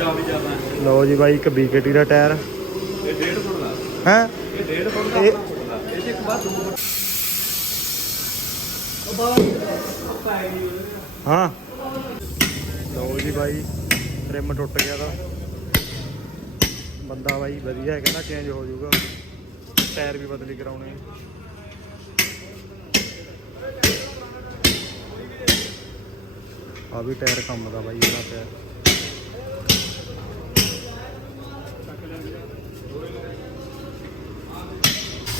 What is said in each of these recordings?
ਉੱਚਾ ਵੀ ਜ਼ਿਆਦਾ ਹੈ। ਲਓ ਜੀ ਬਾਈ ਇੱਕ ਬੀਕੇਟੀ ਦਾ ਟਾਇਰ। ਇਹ ਡੇਢ ਫੁੱਟ ਦਾ। ਹੈ? ਇਹ ਡੇਢ ਫੁੱਟ ਦਾ ਇਹ- ਆਪਣਾ ਫੁੱਟ ਦਾ। ਇਹ 'ਚ ਇੱਕ ਬਾਅਦ ਦੋ ਫੁੱਟ। ਉਹ ਬਾਅਦ ਆਪਾਂ ਆਈ ਨਹੀਂ ਉਹਦੇ ਹਾਂ। ਲਓ ਜੀ ਬਾਈ ਰਿਮ ਟੁੱਟ ਗਿਆ ਦਾ ਬੰਦਾ ਬਾਈ ਵਧੀਆ ਹੈ ਕਹਿੰਦਾ ਚੇਂਜ ਹੋ ਜਾਊਗਾ। ਟਾਇਰ ਵੀ ਬਦਲੀ ਕਰਾਉਣੇ ਆ। ਵੀ ਟਾਇਰ ਕੰਮ ਦਾ ਬਾਈ ਇਹਦਾ ਟਾਇਰ।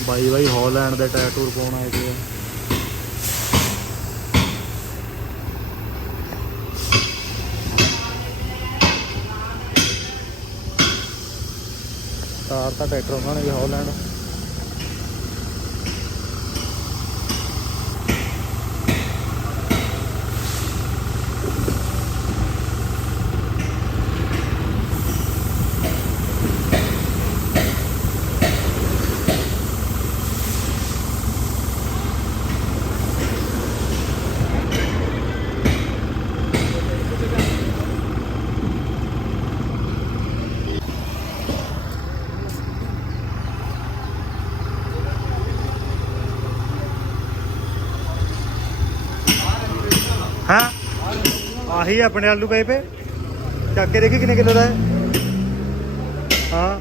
ਬਾਈ ਬਾਈ ਹਾਲੈਂਡ ਦੇ ਟਾਇਰ ਟੂਰ ਪਾਉਣ ਆਏ ਸੀ। ਤਾਰ ਤਾਂ ਟਰੈਕਟਰ ਉਹਨਾਂ ਨੇ ਵੀ ਹਾਲੈਂਡ। ਆਹੀ ਆਪਣੇ ਆਲੂ ਪਏ ਪਏ। ਚੱਕ ਕੇ ਦੇਖੀ ਕਿੰਨੇ ਕਿਲੋ ਦਾ ਹੈ। ਹਾਂ।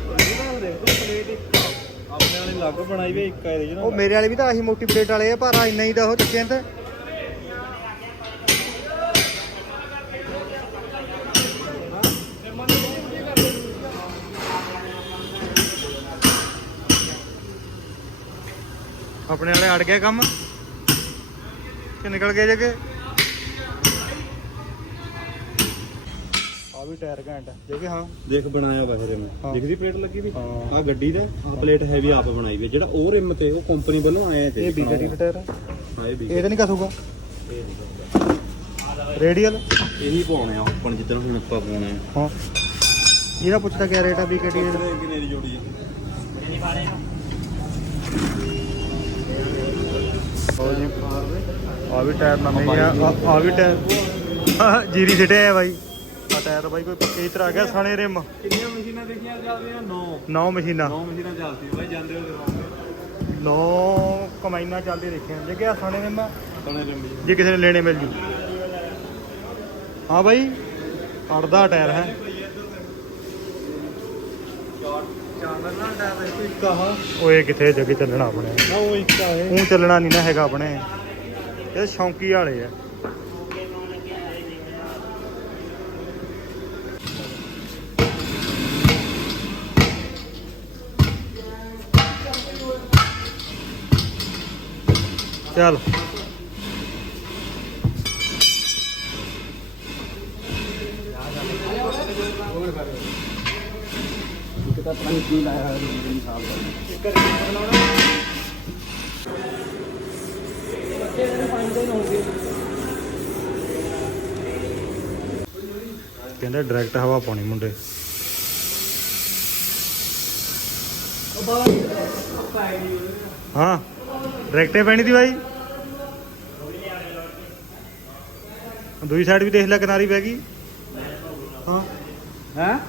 ਆਪਣੇ ਵਾਲੀ ਲੱਗ ਬਣਾਈ ਵੀ ਇੱਕ ਇਹਦੇ ਉਹ ਮੇਰੇ ਵਾਲੇ ਵੀ ਤਾਂ ਆਹੀ ਮੋਟੀ ਪਲੇਟ ਵਾਲੇ ਆ, ਪਰ ਆ ਇੰਨਾ ਹੀ ਤਾਂ ਉਹ ਚੱਕੇ ਤੇ। ਆਪਣੇ ਵਾਲੇ ਅੜ ਗਏ ਕੰਮ। ਕਿ ਨਿਕਲ ਗਏ ਜੇ ਆ ਵੀ ਟਾਇਰ ਘੈਂਟ ਜਗੇ ਹਾਂ ਦੇਖ ਬਣਾਇਆ ਵਾ ਇਹ ਹਾਂ। ਦਿਖਦੀ ਪਲੇਟ ਲੱਗੀ ਵੀ? ਹਾਂ। ਆ ਗੱਡੀ ਦਾ ਆ ਪਲੇਟ ਹੈਵੀ ਆਪ ਬਣਾਈ ਵੀ ਹੈ। ਜਿਹੜਾ ਉਹ ਰਿਮ ਤੇ ਉਹ ਕੰਪਨੀ ਵੱਲੋਂ ਆਇਆ ਤੇ ਇਹ ਵੀ ਗੱਡੀ ਦਾ ਟਾਇਰ। ਹਾਂ ਇਹ ਵੀ ਇਹ ਤਾਂ ਨਹੀਂ ਕਸੂਗਾ। ਰੇਡੀਅਲ? ਇਹੀ ਪਾਉਣੇ ਆ ਆਪਾਂ ਜਿੱਦਣ ਹੁਣ ਆਪਾਂ ਪਾਉਣੇ ਆ। ਹਾਂ। ਇਹਦਾ ਪੁੱਛਦਾ ਕਿਆ ਰੇਟ ਆ ਵੀ ਗੱਡੀ ਦਾ ਕਿੰਨੇ ਦੀ ਜੋੜੀ ਹੈ ਲਓ ਜੀ। ਆ ਵੀ ਟਾਇਰ ਨਵੇਂ ਆ। ਆ- ਆ ਵੀ ਟਾਇਰ ਜੀਰੀ ਸਿੱਟਿਆ ਆ ਬਾਈ। ਆ ਟਾਇਰ ਬਾਈ ਕੋਈ ਪੱਕੇ ਹੀ ਤਰ੍ਹਾਂ ਗਿਆ ਸਣੇ ਰਿਮ। ਕਿੰਨੀਆਂ ਮਸ਼ੀਨਾਂ ਦੇਖੀਆਂ ਚੱਲਦੀਆਂ? 9 ਨੌ ਮਸ਼ੀਨਾਂ। 9 ਮਸ਼ੀਨਾਂ ਚੱਲਦੀਆਂ ਬਾਈ ਜਾਂਦੇ ਹੋ ਕਿਰੋਂ ਨੌ ਕਮਾਈਆਂ ਚੱਲਦੀ ਦੇਖੀਆਂ ਜੇ ਕਿ ਸਣੇ ਰਿਮ ਸਣੇ ਰਿਮ ਜੀ। ਕਿਸੇ ਨੇ ਲੈਣੇ ਮਿਲ ਜੂ। ਹਾਂ ਬਾਈ ਅੜਦਾ ਟਾਇਰ ਹੈ। ਓਏ ਕਿੱਥੇ ਜੱਗੇ ਚੱਲਣਾ ਆਪਣੇ। ਉਹ ਚੱਲਣਾ ਨਹੀਂ ਨਾ ਹੈਗਾ ਆਪਣੇ। ਇਹ ਸ਼ੌਂਕੀ ਵਾਲੇ ਆ। ਚੱਲ। ਇੱਕ ਤਾਂ ਪਤਾ ਲਾਇਆ ਹੋਇਆ ਜੀ ਸਾਹਿਬ ਦਾ ਕਹਿੰਦੇ ਡਾਇਰੈਕਟ ਹਵਾ ਪਾਉਣੀ ਮੁੰਡੇ। ਹਾਂ। ਡਾਇਰੈਕਟੇ ਪੈਣੀ ਦੀ ਬਾਈ। ਦੂਜੀ ਸਾਈਡ ਵੀ ਦੇਖ ਲੈ, ਕਿਨਾਰੀ ਪੈ ਗਈ। ਹਾਂ। ਹੈ?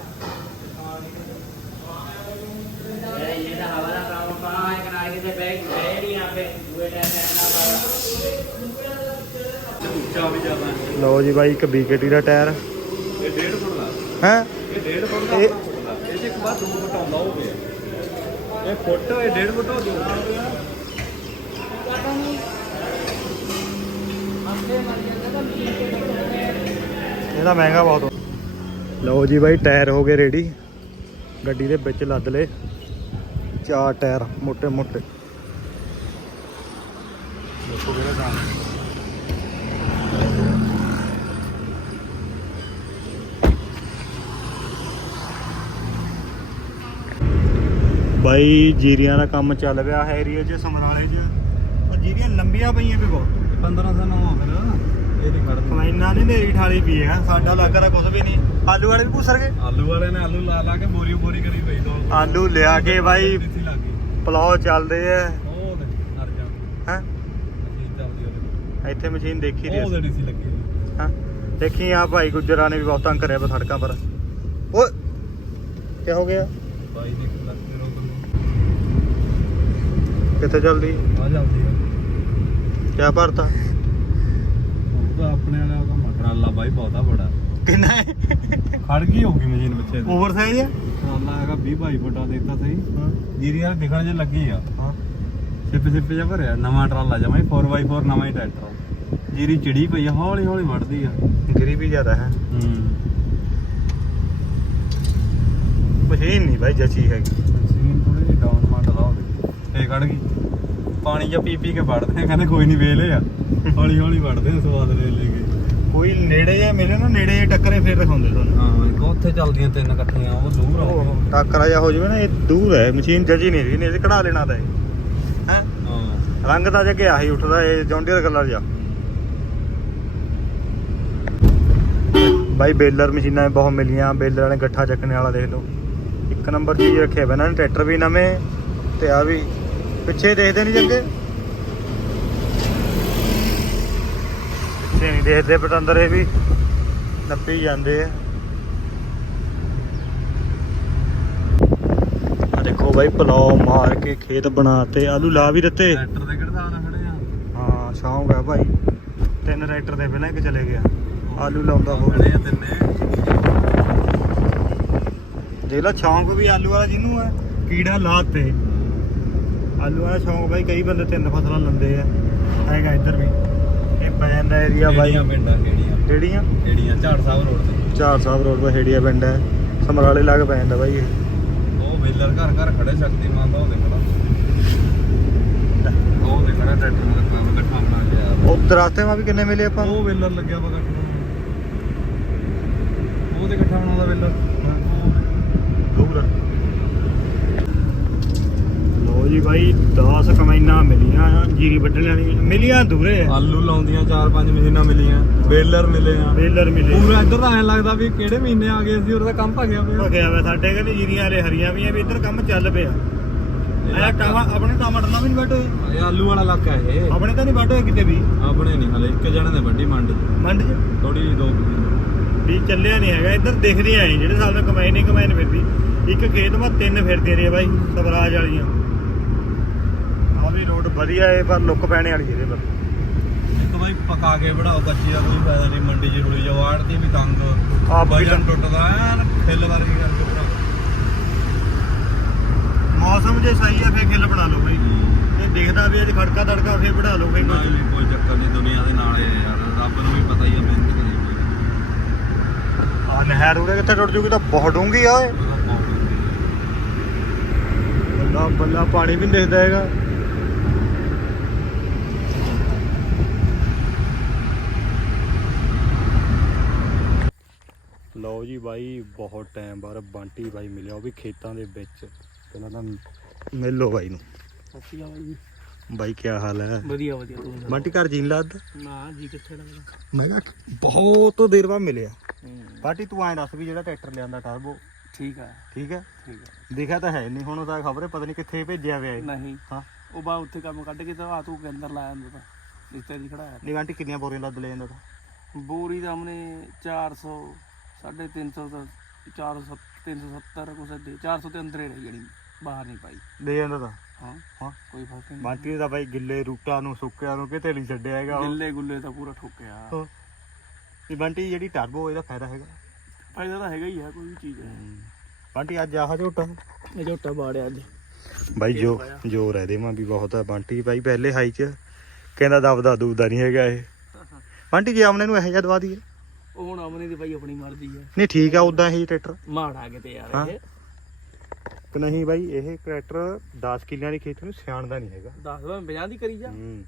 ਲਓ ਜੀ ਬਾਈ, ਇੱਕ ਬੀਕੇਟੀ ਦਾ ਟਾਇਰ। ਇਹ ਡੇਢ ਫੁੱਟ ਦਾ ਹੈ? ਇਹ ਡੇਢ ਫੁੱਟ ਦਾ ਇਹ- ਇੱਕ ਬਾਅਦ ਦੋ ਫੁੱਟ ਆਉਂਦਾ ਹੋ ਇਹ ਫੁੱਟ ਇਹ ਡੇਢ ਫੁੱਟ ਹੋ ਗਿਆ ਇਹਦਾ ਮਹਿੰਗਾ ਬਹੁਤ ਲਓ ਜੀ ਬਾਈ, ਟਾਇਰ ਹੋ ਗਏ ਰੈਡੀ ਗੱਡੀ ਦੇ ਵਿੱਚ ਲੱਦ ਲੇ ਚਾਰ ਟਾਇਰ, ਮੋਟੇ ਮੋਟੇ। ਬਾਈ, ਜੀਰੀਆਂ ਦਾ ਕੰਮ ਚੱਲ ਰਿਹਾ ਹੈ ਏਰੀਆ 'ਚ, ਸਮਰਾਲੇ 'ਚ। ਜੀਰੀਆਂ ਲੰਬੀਆਂ ਪਈਆਂ ਵੀ ਬਹੁਤ। 15 ਦਾ ਨਵਾਂ ਫਿਰ। ਇਹ ਨਹੀਂ ਖੜਦਾ ਕਮਾਈਨਾ ਨੇ ਨੇਰੀ ਠਾਲੀ ਪਈ ਹੈ। ਸਾਡਾ ਲੱਗ ਰਿਹਾ ਕੁਝ ਵੀ ਨਹੀਂ। ਆਲੂ ਵਾਲੇ ਵੀ ਭੂਸਰ ਗਏ ਆਲੂ ਵਾਲੇ ਨੇ ਆਲੂ ਲਾ ਲਾ ਕੇ ਬੋਰੀ ਬੋਰੀ ਕਰੀ ਪਈ ਦੋ। ਆਲੂ ਲਿਆ ਕੇ ਬਾਈ ਇੱਥੇ ਲੱਗ ਗਈ। ਪਲਾਓ ਚੱਲਦੇ ਆ। ਉਹ ਦੇ ਅਰ ਜਾ। ਹੈ? ਮਸ਼ੀਨ ਚੱਲਦੀ ਉਹਦੇ। ਇੱਥੇ ਮਸ਼ੀਨ ਦੇਖੀ ਦੀ ਉਹ ਅਸੀਂ। ਦੇ ਸੀ ਲੱਗੀ ਹਾਂ? ਦੇਖੀ ਆ ਭਾਈ ਗੁੱਜਰਾਂ ਨੇ ਵੀ ਬਹੁਤ ਤੰਗ ਕਰਿਆ ਸੜਕਾਂ ਪਰ। ਓਏ! ਕੀ ਹੋ ਗਿਆ? ਬਾਈ ਨੇ। ਰੋਕ ਕਿੱਥੇ ਚੱਲਦੀ? ਆ ਜਾਂਦੀ ਕਿਆ ਭਰਤਾ? ਉਹ ਤਾਂ ਆਪਣੇ ਵਾਲਾ ਦਾ ਮਟਰਾਲਾ ਬਾਈ ਬਹੁਤਾ ਬੜਾ। ਕਿੰਨਾ ਹੈ? ਖੜ ਗਈ ਹੋਗੀ ਮਸ਼ੀਨ ਪਿੱਛੇ ਦੀ। ਓਵਰ ਸਾਈਜ਼ ਹੈ ਟਰਾਲਾ ਹੈਗਾ 20 22 ਫੁੱਟਾ ਦੇਖਤਾ ਸਹੀ। ਜੀਰੀ ਵਾਲ ਦਿਖਣ ਜੇ ਲੱਗੀ ਆ। ਹਾਂ। ਸਿੱਪ ਸਿੱਪ ਜਿਹਾ ਭਰਿਆ ਨਵਾਂ ਟਰਾਲਾ ਜਮਾ ਹੀ 4x4 ਨਵਾਂ ਹੀ ਟਰੈਕਟਰ ਜੀਰੀ ਚਿੜੀ ਪਈ ਆ ਹੌਲੀ ਹੌਲੀ ਵੜਦੀ ਆ। ਗਰੀ ਵੀ ਜ਼ਿਆਦਾ ਹੈ। ਹੂੰ। ਮਸ਼ੀਨ ਨਹੀਂ ਭਾਈ ਜੱਚੀ ਹੈਗੀ। ਮਸ਼ੀਨ ਥੋੜੀ ਜਿਹੀ ਡਾਊਨ ਮਾਡਲ ਆ ਉਹਦੇ ਇਹ ਖੜ ਗਈ। ਪਾਣੀ ਜਾਂ ਪੀ ਪੀ ਕੇ ਵੜਦੇ ਆ ਕਹਿੰਦੇ ਕੋਈ ਨਹੀਂ ਵੇਲੇ ਆ। ਹੌਲੀ ਹੌਲੀ ਵੜਦੇ ਆ ਸਵਾਦ ਲੈ ਲੈ ਕੇ। ਕੋਈ ਨੇੜੇ ਜਾਂ ਮਿਲੇ ਨਾ ਨੇੜੇ ਜਿਹੇ ਟੱਕਰੇ ਫੇਰ ਦਿਖਾਉਂਦੇ ਤੁਹਾਨੂੰ। ਹਾਂ ਉੱਥੇ ਚੱਲਦੀਆਂ ਤਿੰਨ ਇਕੱਠੀਆਂ ਉਹ ਦੂਰ ਆ। ਟੱਕਰਾ ਜਾਂ ਹੋ ਜਾਵੇ ਨਾ ਇਹ ਦੂਰ ਹੈ ਮਸ਼ੀਨ ਜੱਜੀ ਨਹੀਂ ਰਹੀ ਨਹੀਂ ਇਹ ਕਢਾ ਲੈਣਾ ਤਾਂ ਹੈ। ਹੈ? ਹਾਂ। ਰੰਗ ਤਾਂ ਜੇ ਗਿਆ ਹੀ ਉੱਠਦਾ ਇਹ ਜੌਂਡੀਅਰ ਕਲਰ ਜਾ ਬਾਈ ਬੇਲਰ ਮਸ਼ੀਨਾਂ ਬਹੁਤ ਮਿਲੀਆਂ ਬੇਲਰ ਵਾਲੇ ਗੱਠਾ ਚੱਕਣੇ ਵਾਲਾ ਦੇਖ ਲਓ। ਇੱਕ ਨੰਬਰ ਚੀਜ਼ ਰੱਖਿਆ ਨੇ ਟਰੈਕਟਰ ਵੀ ਨਵੇਂ ਤੇ ਆ ਵੀ ਪਿੱਛੇ ਦੇਖਦੇ ਨਹੀਂ ਜੱਗੇ ਪਿੱਛੇ ਨਹੀਂ ਦੇਖਦੇ ਪਤੰਦਰ ਇਹ ਵੀ ਨੱਪੀ ਜਾਂਦੇ ਆ। ਆ ਦੇਖੋ ਬਾਈ ਪਲਾਉ ਮਾਰ ਕੇ ਖੇਤ ਬਣਾਤੇ ਆਲੂ ਲਾ ਵੀ ਦਿੱਤੇ। ਟਰੈਕਟਰ ਦੇ ਕਿਹੜੇ ਨਾਲ ਖੜੇ ਆ। ਹਾਂ ਸ਼ੌਂਕ ਹੈ ਭਾਈ ਤਿੰਨ ਰਾਈਟਰ ਦੇ ਪਹਿਲਾਂ ਇੱਕ ਚਲੇ ਗਿਆ। ਆਲੂ ਲਾਉਂਦਾ ਹੋ ਖੜੇ ਆ ਤਿੰਨੇ। ਦੇਖ ਲਾ ਸ਼ੌਂਕ ਵੀ ਆਲੂ ਵਾਲਾ ਜਿਹਨੂੰ ਹੈ ਕੀੜਾ ਲਾਤੇ। ਆਲੂ ਵਾਲਾ ਸ਼ੌਂਕ ਬਾਈ ਕਈ ਬੰਦੇ ਤਿੰਨ ਫਸਲਾਂ ਲੰਦੇ ਆ। ਹੈਗਾ ਇੱਧਰ ਵੀ। ਇਹ ਪੈ ਜਾਂਦਾ ਏਰੀਆ ਬਾਈ। ਕਿਹੜੀਆਂ ਪਿੰਡਾਂ ਕਿਹੜੀਆਂ ਕਿਹੜੀਆਂ ਕਿਹੜੀਆਂ ਝਾੜ ਸਾਹਿਬ ਰੋਡ ਤੇ। ਚਾਰ ਸਾਹਿਬ ਰੋਡ 'ਤੇ ਹੇੜੀਆ ਪਿੰਡ ਹੈ ਸਮਰਾਲੇ ਲੱਗ ਪੈ ਜਾਂਦਾ ਬਾਈ ਇਹ। ਉਹ ਵੇਲਰ ਘਰ ਘਰ ਖੜੇ ਸ਼ਕਤੀਮਾਨ ਦਾ ਉਹ ਦੇਖਣਾ ਉਹ ਦੇਖਣਾ ਟਰੈਕਟਰ ਨੂੰ ਰੱਖਣਾ ਇਕੱਠਾ ਬਣਾ ਲਿਆ। ਉਹ ਦਰਾਤੇ ਮਾ ਵੀ ਕਿੰਨੇ ਮਿਲੇ ਆਪਾਂ? ਉਹ ਵੇਲਰ ਲੱਗਿਆ ਵਾ ਇਕੱਠਾ ਉਹ ਦੇ ਇਕੱਠਾ ਬਣਾਉਂਦਾ ਵੇਲਰ। ਦੂਰ ਲੋ ਜੀ ਬਾਈ 10 ਕਮਾਈਆਂ ਮਿਲੀਆਂ ਜੀਰੀ ਵੱਢਣ ਵਾਲੀਆਂ ਮਿਲੀਆਂ ਦੂਰੇ। ਆ ਆਲੂ ਲਾਉਂਦੀਆਂ ਚਾਰ ਪੰਜ ਮਸ਼ੀਨਾਂ ਮਿਲੀਆਂ ਵੇਲਰ ਮਿਲੇ ਆ। ਬੇਲਰ ਮਿਲੇ। ਪੂਰਾ ਇੱਧਰ ਤਾਂ ਐਂ ਲੱਗਦਾ ਵੀ ਕਿਹੜੇ ਮਹੀਨੇ ਆ ਗਏ ਸੀ ਉਹਦਾ ਕੰਮ ਭਗਿਆ ਪਿਆ। ਭਗਿਆ ਵਾ ਸਾਡੇ ਕਹਿੰਦੇ ਜੀਰੀਆਂ ਵਾਲੇ ਹਰੀਆਂ ਵੀ ਆ ਵੀ ਇੱਧਰ ਕੰਮ ਚੱਲ ਪਿਆ। ਇਹ ਟਾਵਾ ਆਪਣੇ ਟਮਾਟਰ ਨਾਲ ਵੀ ਨਹੀਂ ਵੱਢ ਇਹ ਆਲੂ ਵਾਲਾ ਇਲਾਕਾ ਇਹ। ਆਪਣੇ ਤਾਂ ਨਹੀਂ ਵੱਢ ਕਿਤੇ ਵੀ। ਆਪਣੇ ਨਹੀਂ ਹਲੇ ਇੱਕ ਜਣੇ ਨੇ ਵੱਡੀ ਮੰਡ ਮੰਡ ਥੋੜੀ ਦੋ ਵੀ ਚੱਲਿਆ ਨਹੀਂ ਹੈਗਾ ਇੱਧਰ ਦਿਖਦੇ ਆਏ ਜਿਹੜੇ ਹਿਸਾਬ ਨਾਲ ਕਮਾਈ ਨਹੀਂ ਕਮਾਈ ਨਹੀਂ ਫਿਰਦੀ। ਇੱਕ ਖੇਤ ਮਾ ਤਿੰਨ ਫਿਰਦੀਆਂ ਨੇ ਬਾਈ ਸਵਰਾਜ ਵਾਲੀਆਂ। ਆ ਵੀ ਰੋਡ ਵਧੀਆ ਏ ਪਰ ਲੁੱਕ ਪੈਣੇ ਵਾਲੀ ਇਹਦੇ ਪਰ। ਇੱਕ ਬਾਈ ਪਕਾ ਕੇ ਵੜਾਓ ਕੱਚੀ ਦਾ ਕੋਈ ਫਾਇਦਾ ਨਹੀਂ ਮੰਡੀ 'ਚ ਰੁਲੀ ਜਾਓ ਆੜਤੀ ਵੀ ਤੰਗ। ਆਪ ਵੀ ਵਜਨ ਟੁੱਟਦਾ ਐਨ ਖਿੱਲ ਵਰਗੀ ਕਰਕੇ ਭਰਾ ਮੌਸਮ ਜੇ ਸਹੀ ਹੈ ਫੇਰ ਖਿੱਲ ਬਣਾ ਲਓ ਬਾਈ। ਇਹ ਦਿਖਦਾ ਵੀ ਅੱਜ ਖੜਕਾ ਤੜਕਾ ਫੇਰ ਬਣਾ ਲਓ ਫੇਰ ਨਹੀਂ ਨਹੀਂ ਕੋਈ ਚੱਕਰ ਨਹੀਂ ਦੁਨੀਆ ਦੇ ਨਾਲ ਹੀ ਹੈ ਯਾਰ ਰੱਬ ਨੂੰ ਵੀ ਪਤਾ ਹੀ ਆ ਮਿਹਨਤ ਕਰੀ ਹੋਈ ਆ। ਨਹਿਰ ਉਰੇ ਕਿੱਥੇ ਟੁੱਟ ਜੂਗੀ ਤਾਂ ਬਹੁਤ ਡੂੰਗੀ ਆ ਓਏ। ਉਹਦਾ ਬਹੁਤ ਬੱਲਾ ਬੱਲਾ ਪਾਣੀ ਵੀ ਨੀ ਦਿਖਦਾ ਹੈਗਾ ਲਓ ਜੀ ਬਾਈ ਬਹੁਤ ਟਾਈਮ ਬਾਅਦ ਬੰਟੀ ਬਾਈ ਮਿਲਿਆ ਉਹ ਵੀ ਖੇਤਾਂ ਦੇ ਵਿੱਚ। ਪਹਿਲਾਂ ਤਾਂ ਮਿਲੋ ਬਾਈ ਨੂੰ। ਬਾਈ। ਕੀ ਹਾਲ ਹੈ? ਵਧੀਆ ਵਧੀਆ ਤੂੰ। ਬੰਟੀ ਘਰ ਜੀਨ ਲੱਗਦਾ ਨਾ ਜੀ ਕਿੱਥੇ ਲੱਗਦਾ ਮੈਂ ਕਿਹਾ ਬਹੁਤ ਦੇਰ ਬਾਅਦ ਮਿਲਿਆ। ਬਾਟੀ ਤੂੰ ਐਂ ਦੱਸ ਵੀ ਜਿਹੜਾ ਟਰੈਕਟਰ ਲਿਆਂਦਾ ਟਰਬੋ ਠੀਕ ਆ। ਠੀਕ ਹੈ? ਠੀਕ ਆ। ਦਿਖਿਆ ਤਾਂ ਹੈ ਨਹੀਂ ਹੁਣ ਉਹਦਾ ਖਬਰੇ ਪਤਾ ਨਹੀਂ ਕਿੱਥੇ ਭੇਜਿਆ ਹੈ ਨਹੀਂ। ਹਾਂ। ਉਹ ਬਾ ਉੱਥੇ ਕੰਮ ਕੱਢ ਕੇ ਤਾਂ ਆ ਤੂੰ ਅੰਦਰ ਲਾਇਆ ਹੁੰਦਾ ਤਾਂ। ਰਿਸ਼ਤੇ ਦੀ ਖੜਾਇਆ ਨਹੀਂ ਆਂਟੀ ਕਿੰਨੀਆਂ ਬੋਰੀਆਂ ਲੱਦ ਲੈ ਜਾਂਦਾ ਤਾਂ? ਬੋਰੀ ਦਾ ਹਮਨੇ 400 350 ਦਾ 400 370 ਕੁਛ ਦੇ 400 ਦੇ ਅੰਦਰ ਹੀ ਰਹੀ ਜਣੀ ਬਾਹਰ ਨਹੀਂ ਪਾਈ। ਲੈ ਜਾਂਦਾ ਤਾਂ? ਹਾਂ। ਹਾਂ। ਕੋਈ ਫ਼ਰਕ ਨਹੀਂ। ਬਾਕੀ ਦਾ ਬਾਈ ਗਿੱਲੇ ਰੂਟਾਂ ਨੂੰ ਸੁੱਕਿਆਂ ਨੂੰ ਕਿਤੇ ਨਹੀਂ ਛੱਡਿਆ ਹੈਗਾ ਉਹ। ਗਿੱਲੇ ਗੁੱਲੇ ਤਾਂ ਪੂਰਾ ਠੋਕਿਆ। ਹਾਂ। ਤੇ ਬੰਟੀ ਜਿਹੜੀ ਟਰਬੋ ਇਹਦਾ ਫਾਇਦਾ ਹੈਗਾ? ਫਾਇਦਾ ਤਾਂ ਹੈਗਾ ਹੀ ਹੈ ਕੋਈ ਵੀ ਚੀਜ਼ ਹੈ। ਬੰਟੀ ਅੱਜ ਆਹ ਝੋਟਾ? ਇਹ ਝੋਟਾ ਬਾੜਿਆ ਅੱਜ। ਬਾਈ ਜੋ ਜੋਰ ਹੈ ਇਹਦੇ ਮਾਂ ਵੀ ਬਹੁਤ ਹੈ। ਬੰਟੀ ਬਾਈ ਪਹਿਲੇ ਹਾਈ ਚ ਕਹਿੰਦਾ ਦਬਦਾ ਦੂਦਾ ਨਹੀਂ ਹੈਗਾ ਇਹ। ਬੰਟੀ ਜੀ ਆਮਨੇ ਨੂੰ ਇਹੋ ਜਿਹਾ ਦਵਾ ਦਈਏ। ਉਹ ਹੁਣ ਅਮਨੇ ਦੀ ਭਾਈ ਆਪਣੀ ਮਰਜ਼ੀ ਹੈ ਨਹੀਂ ਠੀਕ ਆ ਉਦਾਂ ਇਹ ਟਰੈਕਟਰ। ਮਾੜਾ ਕਿਤੇ ਯਾਰ ਹਾਂ। ਇਹ। ਕਿ ਨਹੀਂ ਬਾਈ ਇਹ ਟਰੈਕਟਰ 10 ਕਿੱਲਿਆਂ ਦੀ ਖੇਤ ਨੂੰ ਸਿਆਣਦਾ ਨਹੀਂ ਹੈਗਾ। ਦੱਸ ਮੈਂ 50 ਦੀ ਕਰੀ ਜਾ। ਹੂੰ।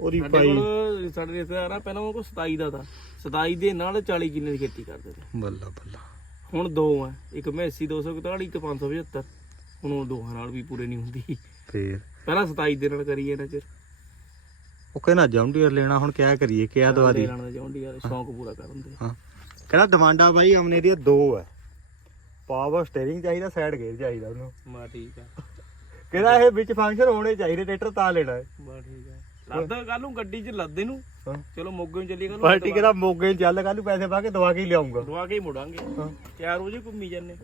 ਉਹਦੀ ਸਾਡੇ ਭਾਈ ਕੋਲ ਸਾਡੇ ਰਿਸ਼ਤੇਦਾਰ ਆ ਪਹਿਲਾਂ ਉਹ ਕੋਲ 27 ਦਾ ਤਾਂ। 27 ਦੇ ਨਾਲ 40 ਕਿੱਲੇ ਦੀ ਖੇਤੀ ਕਰਦੇ ਤੇ। ਬੱਲਾ ਬੱਲਾ। ਹੁਣ ਦੋ ਆ। ਇੱਕ ਮੈਸੀ 241 ਇੱਕ 575 ਹੁਣ ਉਹ ਦੋਹਾਂ ਨਾਲ ਵੀ ਪੂਰੇ ਨਹੀਂ ਹੁੰਦੀ। ਫੇਰ। ਪਹਿਲਾਂ 27 ਦੇ ਨਾਲ ਕਰੀਏ ਨਾ ਚਿਰ। ਉਹ ਕਹਿੰਦਾ ਜੌਂਡੀਅਰ ਲੈਣਾ ਹੁਣ ਕਿਆ ਕਰੀਏ ਕਿਆ ਦਵਾ ਦੀ। ਲੈਣਾ ਯਾਰ ਸ਼ੌਂਕ ਪੂਰਾ ਕਰਨ ਦੇ। ਹਾਂ। ਕਹਿੰਦਾ ਡਿਮਾਂਡਾਂ ਬਾਈ ਅਮਨੇ ਦੀਆਂ ਦੋ ਹੈ ਪਾਵਰ ਸਟੀਅਰਿੰਗ ਚਾਹੀਦਾ ਸਾਈਡ ਗੇਅਰ ਚਾਹੀਦਾ ਉਹਨੂੰ। ਬਾ ਠੀਕ ਆ। ਕਹਿੰਦਾ ਇਹ ਵਿੱਚ ਫੰਕਸ਼ਨ ਹੋਣੇ ਚਾਹੀਦੇ ਟਰੈਕਟਰ ਤਾਂ ਲੈਣਾ ਹੈ। ਬਾ ਠੀਕ ਆ। ਲੱਦ ਕੱਲ ਨੂੰ ਗੱਡੀ 'ਚ ਲੱਦੇ ਨੂੰ ਹਾਂ। ਚਲੋ ਮੋਗੇ ਨੂੰ ਚੱਲੀਏ ਕੱਲ ਪਾਰਟੀ ਕਹਿੰਦਾ ਮੋਗੇ ਨੂੰ ਚੱਲ ਕੱਲ ਨੂੰ ਪੈਸੇ ਪਾ ਕੇ ਦਵਾ ਕੇ ਹੀ ਲਿਆਉਂਗਾ। ਦਵਾ ਕੇ ਹੀ ਮੁੜਾਂਗੇ। ਹਾਂ। ਚਾਰ ਵਜੇ ਘੁੰਮੀ ਜਾਂਦੇ।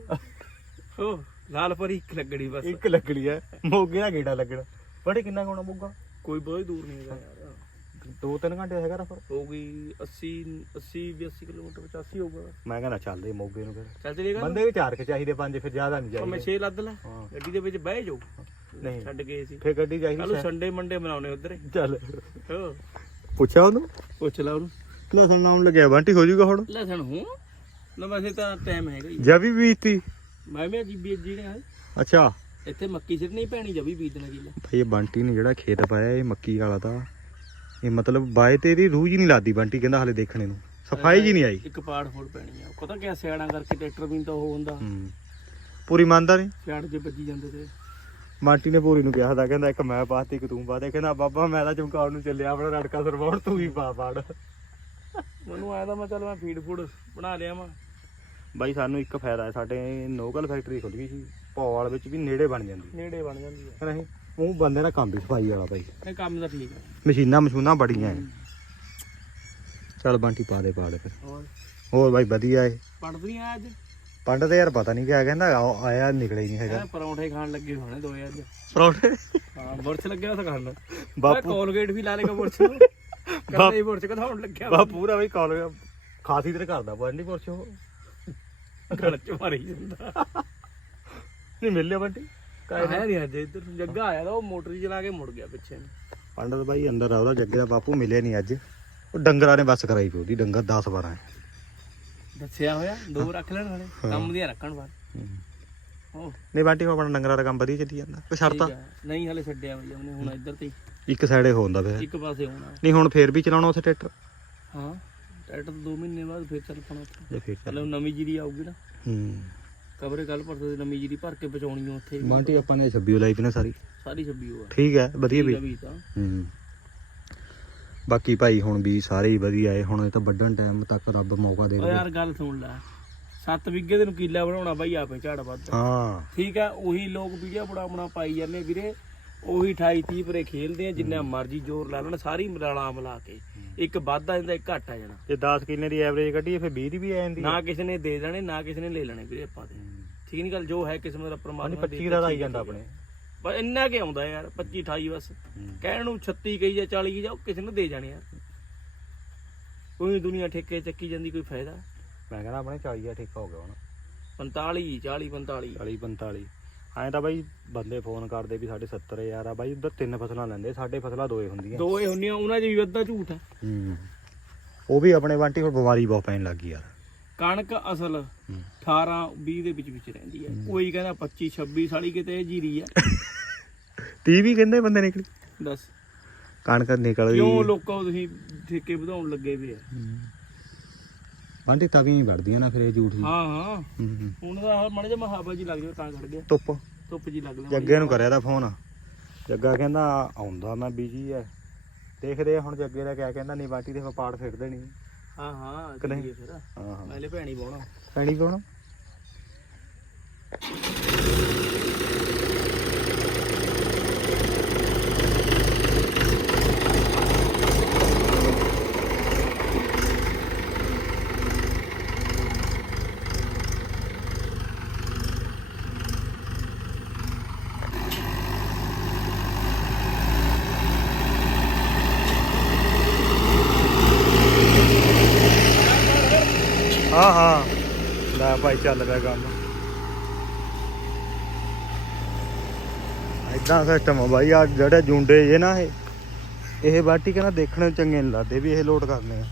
ਹੋ ਲਾਲ ਪਰੀ ਇੱਕ ਲੱਗਣੀ ਬਸ। ਇੱਕ ਲੱਕੜੀ ਹੈ। ਮੋਗੇ ਦਾ ਗੇੜਾ ਲੱਗਣਾ। ਬੜੇ ਕਿੰਨਾ ਕੋਣਾ ਮੋਗਾ? ਕੋਈ ਬਹੁਤ ਦੂਰ ਨਹੀਂ ਹੈਗਾ ਯਾਰ। ਦੋ ਤਿੰਨ ਘੰਟੇ ਹੈਗਾ ਰਫਰ ਹੋ ਗਈ 80 80 82 ਕਿਲੋਮੀਟਰ 85 ਹੋਊਗਾ। ਮੈਂ ਕਹਿੰਦਾ ਚੱਲਦੇ ਮੋਗੇ ਨੂੰ ਫਿਰ। ਚੱਲ ਕੱਲ ਬੰਦੇ ਵੀ ਚਾਰ ਕੇ ਚਾਹੀਦੇ ਪੰਜ ਫਿਰ ਜ਼ਿਆਦਾ ਨਹੀਂ ਮੈਂ ਚਾਹੀਦੇ। 6 ਲੱਦ ਲੈ। ਹਾਂ। ਗੱਡੀ ਦੇ ਵਿੱਚ ਬਹਿ ਜਾਓ। ਨਹੀਂ। ਛੱਡ ਗਏ ਸੀ ਫਿਰ ਗੱਡੀ ਕੱਲ ਚਾਹੀਦੀ ਸੰਡੇ ਮੰਡੇ ਬਣਾਉਣੇ ਉਧਰ। ਚੱਲ। ਹੋ। ਪੁੱਛਿਆ ਉਹਨੂੰ? ਪੁੱਛ ਲਾ ਉਹਨੂੰ। ਲਸਣ ਨਾਮ ਲੱਗਿਆ ਬੰਟੀ ਹੋ ਜਾਊਗਾ ਹੁਣ। ਲਸਣ ਹੂੰ ਨਾ ਵੈਸੇ ਤਾਂ ਟਾਈਮ ਹੈਗਾ ਹੀ। ਜਵੀ ਬੀਜਤੀ। ਮੈਂ ਵੀ ਅਜੀ ਬੀਜ ਜੀ ਨੇ ਅੱਛਾ। ਇੱਥੇ ਮੱਕੀ ਸਿਰ ਨਹੀਂ ਪੈਣੀ ਜਵੀ ਬੀਜਣਾ ਕਿਲਾ ਭਾਈ ਇਹ ਬੰਟੀ ਨੇ ਜਿਹੜਾ ਖੇਤ ਪਾਇਆ ਇਹ ਮੱਕੀ ਵਾਲਾ ਤਾਂ। ਇਹ ਮਤਲਬ ਬਾਏ ਤੇ ਇਹਦੀ ਰੂਹ ਜੀ ਨਹੀਂ ਲਾਦੀ ਬੰਟੀ ਕਹਿੰਦਾ ਹਲੇ ਦੇਖਣੇ ਨੂੰ। ਸਫ਼ਾਈ ਜੀ ਨਹੀਂ ਆਈ। ਇੱਕ ਪਾੜ ਹੋਰ ਪੈਣੀ ਆ। ਪਤਾ ਕਿਆ ਸਿਆਣਾ ਕਰਕੇ ਟਰੈਕਟਰ ਵੀ ਤਾਂ ਉਹ ਹੁੰਦਾ। ਹੂੰ। ਪੂਰੀ ਮੰਨਦਾ ਨਹੀਂ ਸਿਆੜ ਜੇ ਵੱਜੀ ਜਾਂਦੇ ਤੇ। ਮਾਂਟੀ ਨੇ ਪੂਰੀ ਨੂੰ ਕਿਹਾ ਤਾਂ ਕਹਿੰਦਾ ਇੱਕ ਮੈਂ ਪਾਤੀ ਇੱਕ ਤੂੰ ਪਾ ਦੇ। ਕਹਿੰਦਾ ਬਾਬਾ ਮੈਂ ਤਾਂ ਚਮਕਾਉਣ ਨੂੰ ਚੱਲਿਆ ਆਪਣਾ ਰੜਕਾ ਸਰਵਾਉਣ ਤੂੰ ਹੀ ਪਾ ਪਾੜ। ਮੈਨੂੰ ਆਇਆ ਤਾਂ ਮੈਂ ਚੱਲ ਮੈਂ ਫੀਡ ਫੂਡ ਬਣਾ ਲਿਆ ਮੈਂ ਬਾਈ ਸਾਨੂੰ ਇੱਕ ਫਾਇਦਾ ਹੈ ਸਾਡੇ ਨੋਗਲ ਫੈਕਟਰੀ ਖੁੱਲ ਗਈ ਸੀ। ਪੌਵਾਲ ਵਿੱਚ ਵੀ ਨੇੜੇ ਬਣ ਜਾਂਦੀ ਨੇੜੇ ਬਣ ਜਾਂਦੀ ਹੈ। ਨਹੀਂ ਉਹ ਬੰਦੇ ਦਾ ਕੰਮ ਵੀ ਸਫ਼ਾਈ ਵਾਲਾ ਭਾਈ ਇਹ ਕੰਮ ਤਾਂ ਠੀਕ ਆ। ਮਸ਼ੀਨਾਂ ਮਸ਼ੂਨਾਂ ਬੜੀਆਂ ਐ। ਚੱਲ ਬੰਟੀ ਪਾ ਦੇ ਪਾ ਦੇ ਫਿਰ। ਹੋਰ? ਹੋਰ ਬਾਈ ਵਧੀਆ ਏ। ਪੜਦੀਆਂ ਅੱਜ? ਪੰਡ ਤੇ ਯਾਰ ਪਤਾ ਨਹੀਂ ਕਿਆ ਕਹਿੰਦਾ ਆ- ਆਇਆ ਨਿਕਲੇ ਨਹੀਂ ਹੈਗਾ। ਇਹ ਪਰੌਂਠੇ ਖਾਣ ਲੱਗੇ ਹੋਣੇ ਦੋਏ ਅੱਜ। ਪਰੌਂਠੇ? ਹਾਂ ਬੁਰਸ਼ ਲੱਗਿਆ ਤਾਂ ਖਾਣ ਬਾਪੂ- ਬਾਪੂ ਕੋਲਗੇਟ ਵੀ ਲਾ ਲੇਗਾ ਬੁਰਸ਼ ਨੂੰ। ਕੱਲੇ ਹੀ ਬੁਰਸ਼ ਕਥਾਉਣ ਲੱਗਿਆ ਬਾ ਪੂਰਾ ਬਈ ਕਾਲ ਖਾਸੀ ਤੇ ਕਰਦਾ ਬੰਟੀ ਪੁਰਸ਼ ਉਹ। ਗਲ ਚ ਮਾਰੀ ਜਾਂਦਾ। ਨਹੀਂ ਮਿਲਿਆ ਬੰਟੀ? ਆਇਆ ਨਹੀਂ ਅੱਜ ਇੱਧਰ ਜੱਗਾ ਆਇਆ ਤਾਂ ਉਹ ਮੋਟਰ ਚਲਾ ਕੇ ਮੁੜ ਗਿਆ ਪਿੱਛੇ ਨੂੰ। ਪੰਡਤ ਬਾਈ ਅੰਦਰ ਆ ਉਹਦਾ ਜੱਗੇ ਦਾ ਬਾਪੂ ਮਿਲਿਆ ਨਹੀਂ ਅੱਜ। ਉਹ ਡੰਗਰਾਂ ਨੇ ਬੱਸ ਕਰਾਈ ਪਈ ਉਹਦੀ ਡੰਗਰ 10 12 ਹੈ ਦੱਸਿਆ ਹੋਇਆ ਦੋ ਰੱਖ ਲੈਣ ਵਾਲੇ ਕੰਮ ਦੀਆਂ ਰੱਖਣ ਬਾਅਦ ਉਹ ਨਹੀਂ ਬੰਟੀ ਆਪਣਾ ਡੰਗਰਾਂ ਦਾ ਕੰਮ ਵਧੀਆ ਚੱਲੀ ਜਾਂਦਾ। ਕੋਈ ਆ। ਨਹੀਂ ਹਲੇ ਛੱਡਿਆ ਬਈ ਉਹਨੇ ਹੁਣ ਇੱਧਰ ਤੇ ਹੀ। ਇੱਕ ਸਾਈਡੇ ਹੁੰਦਾ ਫਿਰ ਇੱਕ ਪਾਸੇ ਹੋਣਾ। ਨਹੀਂ ਹੁਣ ਫੇਰ ਵੀ ਚਲਾਉਣਾ ਉੱਥੇ ਟਰੈਕਟਰ? ਹਾਂ ਟਰੈਕਟਰ 2 ਮਹੀਨੇ ਬਾਅਦ ਫਿਰ ਚੱਲ ਪਣਾ ਉੱਥੇ। ਜੇ ਫੇਰ ਚੱਲ ਉਹ ਨਵੀਂ ਜੀਰੀ ਆਊਗੀ ਨਾ। ਹੂੰ। ਕਬਰੇ ਕੱਲ ਪਰਸੋਂ ਦੀ ਨਵੀਂ ਜੀਰੀ ਭਰ ਕੇ ਪਹੁੰਚਾਉਣੀ ਆ ਉੱਥੇ। ਬੰਟੀ ਆਪਾਂ ਨੇ 26 ਲਾਈ ਪਈ ਨਾ ਸਾਰੀ। ਸਾਰੀ ਛੱਬੀ ਉਹ ਆ। ਠੀਕ ਹੈ ਵਧੀਆ ਵੀ। ਵੀ ਤਾਂ। ਹੂੰ ਬਾਕੀ ਭਾਈ ਹੁਣ ਵੀ ਸਾਰੇ ਹੀ ਵਧੀਆ ਏ ਹੁਣ ਇਹ ਤਾਂ ਵੱਢਣ ਟਾਈਮ ਤੱਕ ਰੱਬ ਮੌਕਾ ਦੇ ਓ ਯਾਰ ਗੱਲ ਸੁਣ ਲੈ। 7 ਵਿਗੇ ਦੇ ਨੂੰ ਕੀਲਾ ਬਣਾਉਣਾ ਬਾਈ ਆਪੇ ਝਾੜ ਵੱਧ। ਹਾਂ। ਠੀਕ ਆ ਉਹੀ ਲੋਕ ਵੀਡੀਓ ਬੜਾ ਬਣਾ ਪਾਈ ਜਾਂਦੇ ਵੀਰੇ। ਉਹੀ 28 30 ਪਰੇ ਖੇਲਦੇ ਆ ਜਿੰਨਾ ਮਰਜ਼ੀ ਜ਼ੋਰ ਲਾ ਲੈਣ ਸਾਰੀ ਮਿਲਾਣਾ ਮਿਲਾ ਕੇ। ਇੱਕ ਵੱਧ ਆ ਜਾਂਦਾ ਇੱਕ ਘੱਟ ਆ ਜਾਣਾ। ਜੇ 10 ਕਿੱਲੇ ਦੀ ਐਵਰੇਜ ਕੱਢੀਏ ਫਿਰ 20 ਦੀ ਵੀ ਆ ਜਾਂਦੀ ਨਾ ਕਿਸੇ ਨੇ ਦੇ ਦੇਣੇ ਨਾ ਕਿਸੇ ਨੇ ਲੈ ਲੈਣੇ ਵੀਰੇ ਆਪਾਂ ਤੇ। ਠੀਕ ਨਹੀਂ ਗੱਲ ਜੋ ਹੈ ਕਿਸਮਤ ਦਾ ਪਰਮਾਤਮਾ ਦੇ 25 ਦਾ ਆਈ ਜਾਂਦਾ ਆਪਣੇ। ਪਰ ਇੰਨਾ ਕਿ ਆਉਂਦਾ ਯਾਰ 25 28 ਬਸ। ਕਹਿਣ ਨੂੰ 36 ਕਹੀ ਜਾਂ 40 ਕਹੀ ਜਾਂ ਉਹ ਕਿਸੇ ਨੂੰ ਦੇ ਜਾਣੇ ਯਾਰ ਕੋਈ ਦੁਨੀਆ ਠੇਕੇ ਚੱਕੀ ਜਾਂਦੀ ਕੋਈ ਫਾਇਦਾ? ਮੈਂ ਕਹਿੰਦਾ ਆਪਣੇ 40 ਦਾ ਠੇਕਾ ਹੋ ਗਿਆ ਹੁਣ। 45 40 45 40 45 ਐਂ ਤਾਂ ਬਾਈ ਬੰਦੇ ਫੋਨ ਕਰਦੇ ਵੀ ਸਾਡੇ 70000 ਆ ਬਾਈ ਉਧਰ ਤਿੰਨ ਫਸਲਾਂ ਲੈਂਦੇ ਸਾਡੇ ਫਸਲਾਂ ਦੋਏ ਹੁੰਦੀਆਂ। ਦੋ ਇਹ ਹੁੰਦੀਆਂ ਉਹਨਾਂ 'ਚ ਵੀ ਅੱਧਾ ਝੂਠ ਹੂੰ। ਉਹ ਵੀ ਆਪਣੇ ਬੰਟੀ ਹੁਣ ਬਿਮਾਰੀ ਬਹੁਤ ਪੈਣ ਲੱਗੀ ਯਾਰ। ਕਣਕ ਅਸਲ 18 20 ਦੇ ਵਿੱਚ ਵਿੱਚ ਰਹਿੰਦੀ ਹੈ। ਕੋਈ ਕਹਿੰਦਾ 25 26 ਸਾਲੀ ਕਿਤੇ ਇਹ ਜੀਰੀ ਆ। 30 ਵੀ ਕਹਿੰਦੇ ਬੰਦੇ ਨਿਕਲੀ। ਦੱਸ। ਕਣਕ ਨਿਕਲ ਕਿਉਂ ਗਈ ਲੋਕਾਂ ਤੁਸੀਂ ਠੇਕੇ ਵਧਾਉਣ ਲੱਗੇ ਵੀ ਆ? ਬੰਟੀ ਤਵੀਆਂ ਹੀ ਵੜਦੀਆਂ ਨਾ ਫਿਰ ਇਹ ਝੂਠ ਹੀ ਹਾਂ। ਹਾਂ ਹੂੰ। ਹੁਣ ਦਾ ਮਾੜੇ ਜਿਹਾ ਮਹਾਬਾ ਜੀ ਲੱਗ ਜਾਓ ਤਾਂ ਖੜ ਗਿਆ। ਧੁੱਪ। ਧੁੱਪ ਜੀ ਲੱਗ ਲਿਆ ਜੱਗੇ ਨੂੰ ਕਰਿਆ ਦਾ ਫੋਨ। ਜੱਗਾ ਕਹਿੰਦਾ ਆਉਂਦਾ ਮੈਂ ਬਿਜ਼ੀ ਐ ਦੇਖਦੇ ਆ ਹੁਣ ਜੱਗੇ ਦਾ ਕਿਆ ਕਹਿੰਦਾ ਨਹੀਂ ਬਾਟੀ ਦੇ ਫਿਰ ਪਾੜ ਫੇਰ ਦੇਣੀ। ਹਾਂ ਹਾਂ ਕਿ ਨਹੀਂ? ਚੱਲੀਏ ਫਿਰ। ਹਾਂ ਹਾਂ। ਪਹਿਲੇ ਭੈਣੀ ਪਾਉਣਾ ਪੈਣੀ ਕੋਣ ਹਾਂ ਹਾਂ ਲੈ ਭਾਈ ਚੱਲ ਰਿਹਾ ਕੰਮ। ਇਦਾਂ ਸਿਸਟਮ ਆ ਬਾਈ ਆ ਜਿਹੜੇ ਜੁੰਡੇ ਜੇ ਨਾ ਇਹ ਇਹ ਬਾਟੀ ਕਹਿੰਦਾ ਦੇਖਣ ਨੂੰ ਚੰਗੇ ਨਹੀਂ ਲੱਗਦੇ ਵੀ ਇਹ ਲੋਡ ਕਰਨੇ ਆ।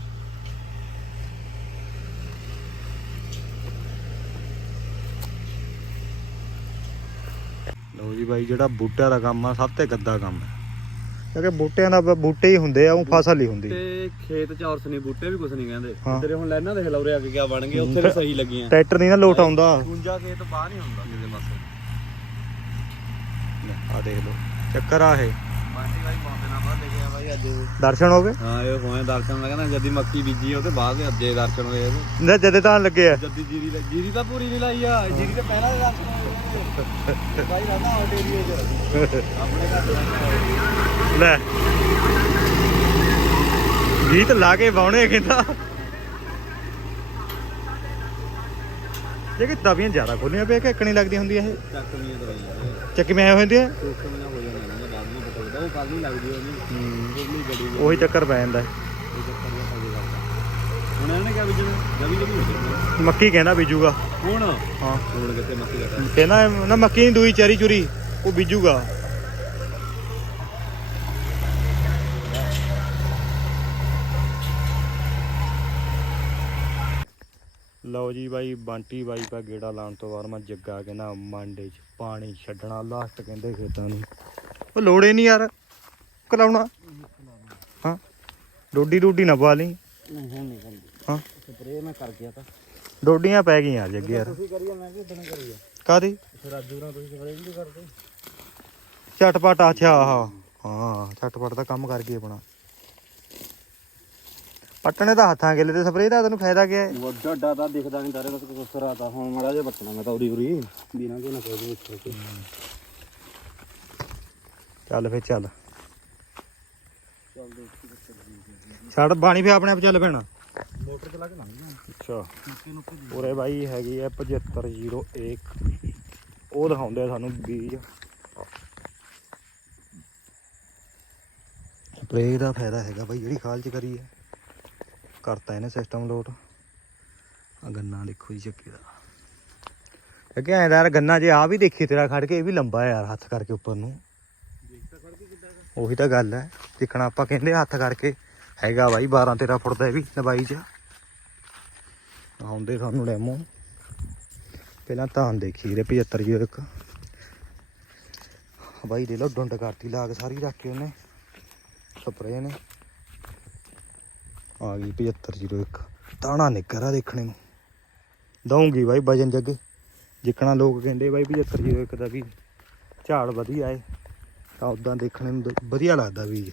ਲਓ ਜੀ ਬਾਈ, ਜਿਹੜਾ ਬੂਟਿਆਂ ਦਾ ਕੰਮ ਆ, ਸਭ ਤੋਂ ਗੱਦਾ ਕੰਮ ਹੈ ਕਿਉਂਕਿ ਬੂਟਿਆਂ ਦਾ ਬ- ਬੂਟੇ ਹੀ ਹੁੰਦੇ ਆ ਉਹ ਫਸਲ ਹੀ ਹੁੰਦੀ। ਤੇ ਖੇਤ ਚ ਔਰਸ ਨਹੀਂ ਬੂਟੇ ਵੀ ਕੁਝ ਨਹੀਂ ਕਹਿੰਦੇ। ਹਾਂ। ਤੇਰੇ ਹੁਣ ਲੈਣਾ ਦੇਖ ਲੌਰੇ ਆ ਕੇ ਕਿਆ ਬਣ ਗਏ ਉੱਥੇ ਵੀ ਸਹੀ ਲੱਗੀਆਂ। ਟਰੈਕਟਰ ਨਹੀਂ ਨਾ ਲੋਟ ਆਉਂਦਾ। ਗੁੰਜਾ ਖੇਤ ਬਾਹਰ ਨਹੀਂ ਹੁੰਦਾ। ਕਿਸੇ ਪਾਸੇ ਆ ਦੇਖ ਲਓ ਚੱਕਰ ਆ ਇਹ। ਬਾਂਟੀ ਭਾਈ ਬਹੁਤ ਦਿਨਾਂ ਬਾਅਦ ਦੇਖਿਆ ਭਾਈ ਅੱਜ ਦਰਸ਼ਨ ਹੋ ਗਏ? ਹਾਂ ਇਹ ਹੋਏ ਦਰਸ਼ਨ। ਮੈਂ ਕਹਿੰਦਾ ਜਦੀ ਮੱਕੀ ਬੀਜੀ ਉਹ ਤੇ ਬਾਅਦ ਦੇ ਅੱਜੇ ਦਰਸ਼ਨ ਹੋਏ ਇਹਦੇ। ਨਾ ਜਦੇ ਤਾਂ ਲੱਗੇ ਆ। ਜੱਦੀ ਜੀਰੀ ਲੱਗੀ ਜੀਰੀ ਤਾਂ ਪੂਰੀ ਨਹੀਂ ਲਾਈ ਆ ਜੀਰੀ ਤੇ ਪਹਿਲਾਂ ਦੇ ਦਰਸ਼ਨ ਹੋਏ। ਭਾਈ ਰਹਿੰਦਾ ਆਊਟ ਏਰੀਏ 'ਚ ਆਪਣੇ ਘਰ ਦੇ ਲੈ। ਗੀਤ ਲਾ ਕੇ ਬਾਉਣੇ ਕਹਿੰਦਾ। ਜੇ ਕਿ ਤਵੀਆਂ ਜ਼ਿਆਦਾ ਖੋਲੀਆਂ ਪਿਆ ਕਿ ਇੱਕਣੀ ਲੱਗਦੀ ਹੁੰਦੀ ਇਹ। ਚੱਕ ਨਹੀਂ ਦਵਾਈ ਚੱਕੀ ਮੈਂ ਉਹ ਨਹੀਂ ਲੱਗਦੀ ਉਹਨੂੰ। ਚੱਕਰ ਪੈ ਜਾਂਦਾ। ਇਹ ਚੱਕਰ ਦਾ ਫਾਇਦਾ ਕਰਦਾ ਹੁਣ ਇਹਨੇ ਕਿਹਾ ਵੀ ਜਦੋਂ ਜਵੀ ਜਵੀ ਹੋ ਜਾਣਾ ਮੱਕੀ ਕਹਿੰਦਾ ਬੀਜੂਗਾ। ਹੁਣ? ਹਾਂ। ਹੁਣ ਕਿਤੇ ਮੱਕੀ ਦਾ। ਕਹਿੰਦਾ ਨਾ ਮੱਕੀ ਨਹੀਂ ਦੂਈ ਚਰੀ ਚੁਰੀ ਉਹ ਬੀਜੂਗਾ। ਲਓ ਜੀ ਬਾਈ ਬੰਟੀ ਬਾਈ ਪਾ ਗੇੜਾ ਲਾਉਣ ਤੋਂ ਬਾਅਦ ਮੈਂ ਜੱਗਾ ਕਹਿੰਦਾ ਮੰਡੇ 'ਚ। ਪਾਣੀ ਛੱਡਣਾ ਲਾਸਟ ਕਹਿੰਦੇ ਖੇਤਾਂ ਨੂੰ। ਉਹ ਲੋੜੇ ਨਹੀਂ ਯਾਰ, ਕਲਾਉਣਾ। ਹਾਂ, ਡੋਡੀ ਡੋਡੀ ਨਾ ਪਾ ਲਈ ਨਹੀਂ ਨਹੀਂ ਹਾਂ। ਸਪਰੇ ਮੈਂ ਕਰ ਗਿਆ ਤਾਂ ਡੋਡੀਆਂ ਪੈ ਗਈਆਂ ਯਾਰ ਜੱਗੇ ਯਾਰ। ਤੁਸੀਂ ਕਰੀਏ ਮੈਂ ਕਿ ਕਰੀਏ ਕਾਦੀ ਰਾਜੂ ਨਾਲ ਤੁਸੀਂ ਸਪਰੇ ਨਹੀਂ ਕਰਦੇ ਝਟਪਟ, ਅੱਛਾ ਹਾਂ ਹਾਂ ਦਾ ਕੰਮ ਕਰ ਗਈ ਆਪਣਾ। ਪੱਟਣੇ ਦਾ ਹੱਥਾਂ ਗਿੱਲੇ ਤੇ ਸਪਰੇਅ ਦਾ ਤੈਨੂੰ ਫਾਇਦਾ ਕੀ ਹੈ? ਵੱਡਾ ਡਾ ਤਾਂ ਦਿਖਦਾ ਨਹੀਂ ਤਾਰੇ ਬਸ ਕੁਸਰਾ ਤਾਂ ਹੁਣ ਮਾੜਾ ਜਿਹਾ ਬੱਟਣਾ ਮੈਂ ਤਾਂ ਉਰੀ ਉਰੀ। ਬਿਨਾਂ ਕਿ ਨਾ ਕੋਈ ਚੱਲ ਫੇ ਚੱਲ। ਛੱਡ ਬਾਣੀ ਫੇ ਆਪਣੇ ਆਪ ਚੱਲ ਪੈਣਾ। ਮੋਟਰ ਚਲਾ ਕੇ ਲੰਘ ਅੱਛਾ। ਉਰੇ ਬਾਈ ਹੈਗੀ ਹੈ 7501 ਉਹ ਦਿਖਾਉਂਦੇ ਆ ਸਾਨੂੰ ਬੀਜ। ਸਪਰੇਅ ਦਾ ਫਾਇਦਾ ਹੈਗਾ ਬਾਈ ਜਿਹੜੀ ਖਾਲ ਚ ਕਰੀ ਹੈ ਕਰਤਾ ਇਹਨੇ ਸਿਸਟਮ ਲੋਡ ਆ ਗੰਨਾ ਦੇਖੋ ਜੀ ਚੱਕੇ ਦਾ। ਅੱਗੇ ਐਂ ਯਾਰ ਗੰਨਾ ਜੇ ਆ ਵੀ ਦੇਖੀ ਤੇਰਾ ਖੜ ਕੇ, ਇਹ ਵੀ ਲੰਬਾ ਯਾਰ ਹੱਥ ਕਰਕੇ ਉੱਪਰ ਨੂੰ। ਉਹੀ ਤਾਂ ਗੱਲ ਹੈ। ਦੇਖਣਾ ਆਪਾਂ ਕਹਿੰਦੇ ਹੱਥ ਕਰਕੇ। ਹੈਗਾ ਬਾਈ 12 13 ਫੁੱਟ ਦਾ ਇਹ ਵੀ ਲੰਬਾਈ ਚ। ਆਉਂਦੇ ਸਾਨੂੰ ਡੈਮੋ ਪਹਿਲਾਂ ਧਾਨ ਦੇਖੀ ਰੇ 75 ਜੀ ਇੱਕ। ਬਾਈ ਦੇ ਲੋ ਡੁੰਡ ਕਰਤੀ, ਲਾਗ ਸਾਰੀ ਰੱਖ ਕੇ ਉਹਨੇ। ਸਪਰੇ ਨੇ। ਆ ਗਈ 7501 ਤਾਣਾ ਨਿੱਕਰ ਆ ਦੇਖਣੇ ਨੂੰ। ਦਊਂਗੀ ਬਾਈ ਵਜਨ ਜੱਗੇ। ਜਿੱਕਣਾ ਲੋਕ ਕਹਿੰਦੇ ਬਾਈ 7501 ਦਾ ਵੀ ਝਾੜ ਵਧੀਆ ਏ। ਤਾਂ ਉਦਾਂ ਦੇਖਣੇ ਨੂੰ ਦ- ਵਧੀਆ ਲੱਗਦਾ ਬੀਜ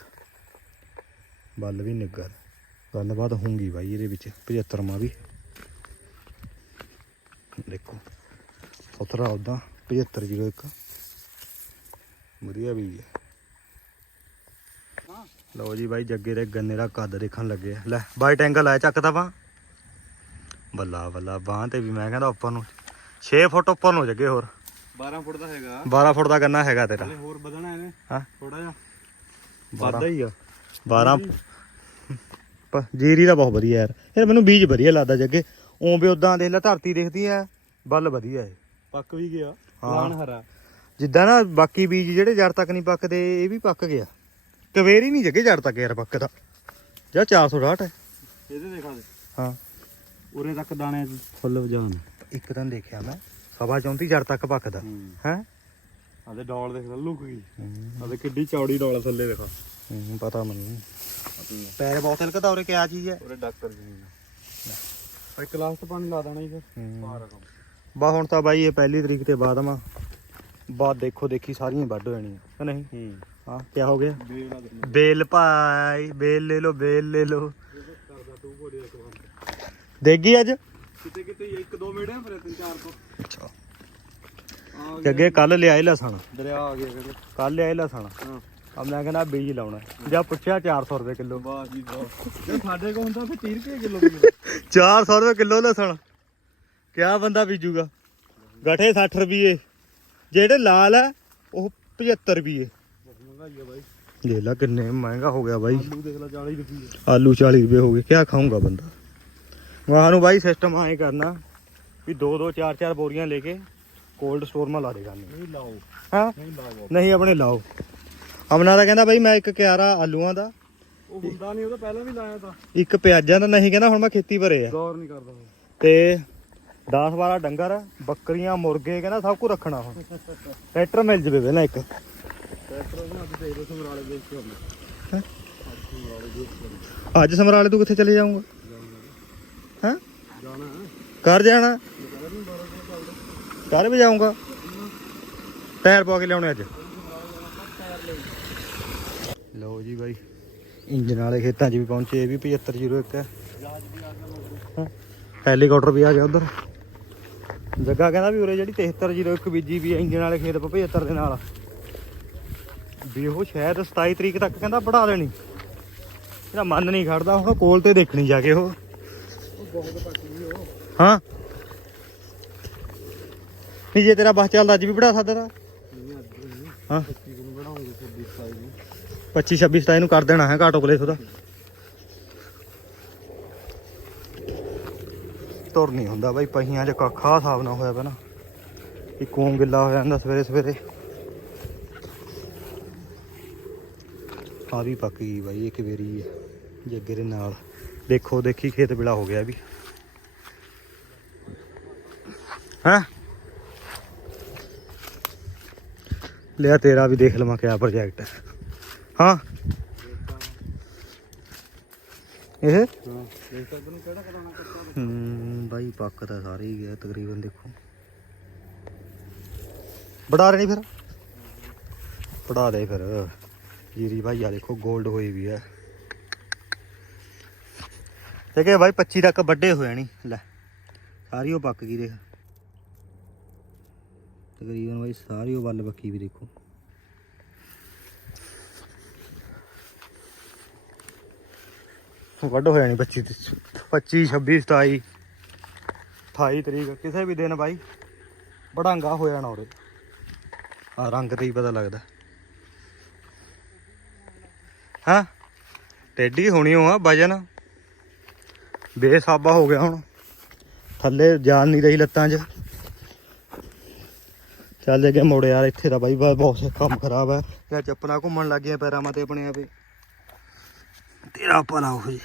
ਬੱਲ ਵੀ ਨਿੱਗਰ। ਗੱਲਬਾਤ ਹੋਊਗੀ ਬਾਈ ਇਹਦੇ ਵਿੱਚ 75ਵਾਂ ਵੀ। ਦੇਖੋ। ਉਤਰਾ ਉਦਾਂ 7501 ਵਧੀਆ ਬੀਜ ਹੈ ਲਓ ਜੀ ਬਾਈ ਜੱਗੇ ਦੇ ਗੰਨੇ ਦਾ ਕੱਦ ਦੇਖਣ ਲੱਗੇ ਆ। ਲੈ ਬਾਈਟ ਐਂਗਲ ਆਇਆ ਚੱਕਦਾ ਬਾਹ। ਬੱਲਾ ਬੱਲਾ ਬਾਹ ਤੇ ਵੀ ਮੈਂ ਕਹਿੰਦਾ ਉੱਪਰ ਨੂੰ। 6 ਫੁੱਟ ਉੱਪਰ ਨੂੰ ਜੱਗੇ ਹੋਰ। 12 ਫੁੱਟ ਦਾ ਹੈਗਾ। 12 ਫੁੱਟ ਦਾ ਗੰਨਾ ਹੈਗਾ ਤੇਰਾ। ਹੋਰ ਵਧਣਾ ਇਹਨੇ। ਹਾਂ। ਥੋੜਾ ਜਿਹਾ। ਵਾਧਾ ਹੀ ਆ। 12 ਪ- ਜੀਰੀ ਦਾ ਬਹੁਤ ਵਧੀਆ ਯਾਰ। ਇਹ ਮੈਨੂੰ ਬੀਜ ਵਧੀਆ ਲੱਗਦਾ ਜੱਗੇ। ਉਂ ਵੀ ਉਦਾਂ ਦੇਖ ਲੈ ਧਰਤੀ ਦਿਖਦੀ ਐ ਬੱਲ ਵਧੀਆ ਏ ਪੱਕ ਵੀ ਗਿਆ। ਲਾਣ ਹਰਾ। ਜਿੱਦਾਂ ਨਾ ਬਾਕੀ ਬੀਜ ਜਿਹੜੇ ਜੜ ਤੱਕ ਨਹੀਂ ਪੱਕਦੇ ਇਹ ਵੀ ਪੱਕ ਗਿਆ। ਕਵੇਰ ਹੀ ਨਹੀਂ ਜੱਗੇ ਜੜ ਤੱਕ ਯਾਰ ਪੱਕਦਾ ਜਾਂ 460 ਹੈ। ਇਹਦੇ ਦੇਖਾ ਦੇ। ਹਾਂ। ਉਰੇ ਤੱਕ ਦਾਣੇ ਫੁੱਲ ਵਜਾਨ ਇੱਕ ਦਿਨ ਦੇਖਿਆ ਮੈਂ। ਸਵਾ 34 ਜੜ ਤੱਕ ਪੱਕਦਾ। ਹੈ। ਆਦੇ ਡੋਲ ਦੇਖ ਲੈ ਲੁਕ ਗਈ। ਆਦੇ ਕਿੱਡੀ ਚੌੜੀ ਡੋਲ ਥੱਲੇ ਦੇਖਾ। ਪਤਾ ਮੈਨੂੰ। ਪੈਰ ਬਹੁਤ ਹਲਕਦਾ ਉਰੇ ਕਿਆ ਚੀਜ਼ ਹੈ? ਉਰੇ ਡਾਕਟਰ ਜੀ ਪਰ ਕਲਾਸ ਤੋਂ ਪਾਣੀ ਲਾ ਦੇਣਾ ਹੀ। ਫਿਰ ਬਾ ਹੁਣ ਤਾਂ ਬਾਈ ਇਹ ਪਹਿਲੀ ਤਰੀਕ ਤੇ ਬਾਅਦ ਮਾ। ਬਾਅਦ ਦੇਖੋ ਦੇਖੀ ਸਾਰੀਆਂ ਵੱਢ ਹੋ ਜਾਣੀਆਂ ਨਹੀਂ? ਹੂੰ। ਹਾਂ ਕੀ ਹੋ ਗਿਆ? ਬੇਲ ਭਾਈ ਬੇਲ ਲੈ ਲੋ ਬੇਲ ਲੈ ਲੋ ਕਰਦਾ ਤੂੰ ਕੋਲੇ ਇੱਕ ਦੇਗੀ ਅੱਜ? ਕਿਤੇ ਕਿਤੇ ਇੱਕ ਦੋ ਮੇੜੇ ਆ, ਫਿਰ ਤਿੰਨ ਚਾਰ ਤੋਂ। ਅੱਛਾ। ਆ ਅੱਗੇ ਕੱਲ ਲਿਆਏ ਲਸਣ। ਦਰਿਆ ਆ ਗਿਆ ਕਹਿੰਦੇ। ਕੱਲ ਲਿਆਏ ਲਸਣ। ਹਾਂ। ਅਬ ਮੈਂ ਕਹਿੰਦਾ ਬੀਜ ਲਾਉਣਾ। ਜਾਂ ਪੁੱਛਿਆ 400 ਰੁਪਏ ਕਿਲੋ। ਵਾਹ ਜੀ ਵਾਹ। ਸਾਡੇ ਕੋ ਹੁੰਦਾ ਫਿਰ 30 ਰੁਪਏ ਕਿਲੋ ਮਿਲਦਾ। 400 ਰੁਪਏ ਕਿਲੋ ਲਸਣ। ਕਿਆ ਬੰਦਾ ਬੀਜੂਗਾ? ਗਠੇ 60 ਰੁਪਏ। ਜਿਹੜੇ ਲਾਲ ਹੈ ਉਹ 75 ਰੁਪਏ। ਮਹਿੰਗਾਈ ਆ ਬਾਈ। ਦੇਖ ਲਾ ਕਿੰਨੇ ਮਹਿੰਗਾ ਹੋ ਗਿਆ ਬਾਈ। ਆਲੂ ਦੇਖ ਲੈ 40 ਰੁਪਏ ਆਲੂ 40 ਰੁਪਏ ਹੋ ਗਏ ਕਿਆ ਖਾਊਂਗਾ ਬੰਦਾ? ਵਾਹ ਨੂੰ ਬਾਈ ਸਿਸਟਮ ਆਏ ਕਰਨਾ ਵੀ ਦੋ ਦੋ ਚਾਰ ਚਾਰ ਬੋਰੀਆਂ ਲੈ ਕੇ ਕੋਲਡ ਸਟੋਰ ਮਾ ਲਾ ਦੇ ਕਰਨੀ ਨਹੀਂ ਲਾਓ। ਹਾਂ? ਨਹੀਂ ਆਪਣੇ। ਲਾਓ। ਅਮਨਾ ਦਾ ਕਹਿੰਦਾ ਬਾਈ ਮੈਂ ਇੱਕ ਕਿਆਰਾ ਆਲੂਆਂ ਦਾ। ਉਹ ਹੁੰਦਾ ਨਹੀਂ ਉਹ ਤਾਂ ਪਹਿਲਾਂ ਵੀ ਲਾਇਆ ਤਾਂ। ਇੱਕ ਪਿਆਜ਼ਾਂ ਦਾ ਨਹੀਂ ਕਹਿੰਦਾ ਹੁਣ ਮੈਂ ਖੇਤੀ ਭਰੇ ਆ। ਗੌਰ ਨਹੀਂ ਕਰਦਾ। ਤੇ 10 12 ਡੰਗਰ ਬੱਕਰੀਆਂ ਮੁਰਗੇ ਕਹਿੰਦਾ ਸਭ ਕੁਝ ਰੱਖਣਾ ਹੁਣ। ਟਰੈਕਟਰ ਮਿਲ ਜਵੇ ਪਹਿਲਾਂ ਇੱਕ। ਅੱਜ ਸਮਰਾਲੇ ਤੂੰ ਕਿੱਥੇ ਚਲੇ ਜਾਊਂਗਾ? ਹੈ? ਕਰ ਜਾਣਾ? ਕਰ ਵੀ ਜਾਊਂਗਾ। ਟਾਇਰ ਪਾ ਕੇ ਲਿਆਉਣੇ ਅੱਜ। ਲਓ ਜੀ ਬਾਈ ਇੰਜਨ ਵਾਲੇ ਖੇਤਾਂ 'ਚ ਵੀ ਪਹੁੰਚੇ ਇਹ ਵੀ 7501 ਹੈ। ਹਾਂ, ਹੈਲੀਕਾਪਟਰ ਵੀ ਆ ਗਿਆ ਉਧਰ। ਜੱਗਾ ਕਹਿੰਦਾ ਵੀ ਉਰੇ ਜਿਹੜੀ 7301 ਬੀਜੀ ਵੀ ਇੰਜਨ ਵਾਲੇ ਖੇਤ 75 ਦੇ ਨਾਲ। ਵੀ ਉਹ ਸ਼ਾਇਦ 27 ਤਰੀਕ ਤੱਕ ਕਹਿੰਦਾ ਪੜਾ ਦੇਣੀ। ਇਹਦਾ ਮਨ ਨਹੀਂ ਖੜਦਾ, ਹੁਣ ਕੋਲ ਤੇ ਦੇਖਣੀ ਜਾ ਕੇ ਉਹ। ਬਹੁਤ ਪੱਕੀ ਉਹ ਹਾਂ। ਨਹੀਂ, ਜੇ ਤੇਰਾ ਬਸ ਚੱਲਦਾ, ਅੱਜ ਵੀ ਬੜਾ ਸਕਦਾ ਤਾ। ਹਾਂ। 25 ਨੂੰ 26 27 ਨੂੰ ਕਰ ਦੇਣਾ ਹੈ ਘਾਟੋ ਕਲੇਸ ਉਹਦਾ ਤੁਰ ਨਹੀਂ ਹੁੰਦਾ ਬਾਈ, ਪਹੀਆਂ 'ਚ ਕੱਖਾ ਹਿਸਾਬ ਨਾ ਹੋਇਆ ਪਹਿਲਾਂ ਇੱਕ ਕੋਮ ਗਿੱਲਾ ਹੋ ਜਾਂਦਾ ਸਵੇਰੇ ਸਵੇਰੇ ਆ ਵੀ ਪੱਕ ਗਈ ਬਾਈ ਇੱਕ ਵੇਰੀ ਹੈ ਜੱਗੇ ਦੇ ਨਾਲ। ਦੇਖੋ ਦੇਖੀ ਖੇਤ ਬਿਲਾ ਹੋ ਗਿਆ ਵੀ। ਹਾਂ? ਲਿਆ ਤੇਰਾ ਵੀ ਦੇਖ ਲਵਾਂ ਕਿਆ ਪ੍ਰੋਜੈਕਟ ਹੈ। ਹਾਂ? ਇਹ? ਹਾਂ ਬਾਈ ਪੱਕ ਤਾਂ ਸਾਰੇ ਹੀ ਗਿਆ ਤਕਰੀਬਨ ਦੇਖੋ। ਬੜਾ ਰਹੇ ਨਹੀਂ ਫਿਰ। ਪੜਾ ਦੇ ਫਿਰ। ਜੀਰੀ ਭਾਈ ਆ ਦੇਖੋ 골ਡ ਹੋਈ ਵੀ ਹੈ। ਤੇ ਕਿ ਬਾਈ 25 ਤੱਕ ਵੱਡੇ ਹੋਏ ਨਹੀਂ ਲੈ, ਸਾਰੀ ਉਹ ਪੱਕ ਗਈ, ਦੇਖ। ਤਕਰੀਬਨ ਬਾਈ ਸਾਰੀ ਉਹ ਵੱਲ ਪੱਕੀ ਵੀ ਦੇਖੋ। ਵੱਡ ਹੋਇਆ ਨਹੀਂ 25 25 26 27 28 ਤਰੀਕ, ਕਿਸੇ ਵੀ ਦਿਨ ਬਾਈ ਬੜਾਂਗਾ ਹੋ ਜਾਣਾ ਉਰੇ। ਆ ਰੰਗ ਤੇ ਹੀ ਪਤਾ ਲੱਗਦਾ। ਹਾਂ? ਟੇਡੀ ਹੋਣੀ ਹੋ ਆ ਵਜਨ। ਬੇਸਾਬਾ ਹੋ ਗਿਆ ਹੁਣ। ਥੱਲੇ ਜਾਨ ਨਹੀਂ ਰਹੀ ਲੱਤਾਂ 'ਚ। ਚੱਲ ਜੇ ਮੁੜ ਯਾਰ, ਇੱਥੇ ਦਾ ਬਾਈ ਬਹੁਤ ਕੰਮ ਖਰਾਬ ਹੈ। ਯਾਰ ਚੱਪਲਾਂ ਘੁੰਮਣ ਲੱਗ ਗਈਆਂ ਪੈਰਾਂ ਮਤੇ ਆਪਣੇ ਆਪੇ। ਤੇਰਾ ਭਲਾ ਹੋ ਜੀ।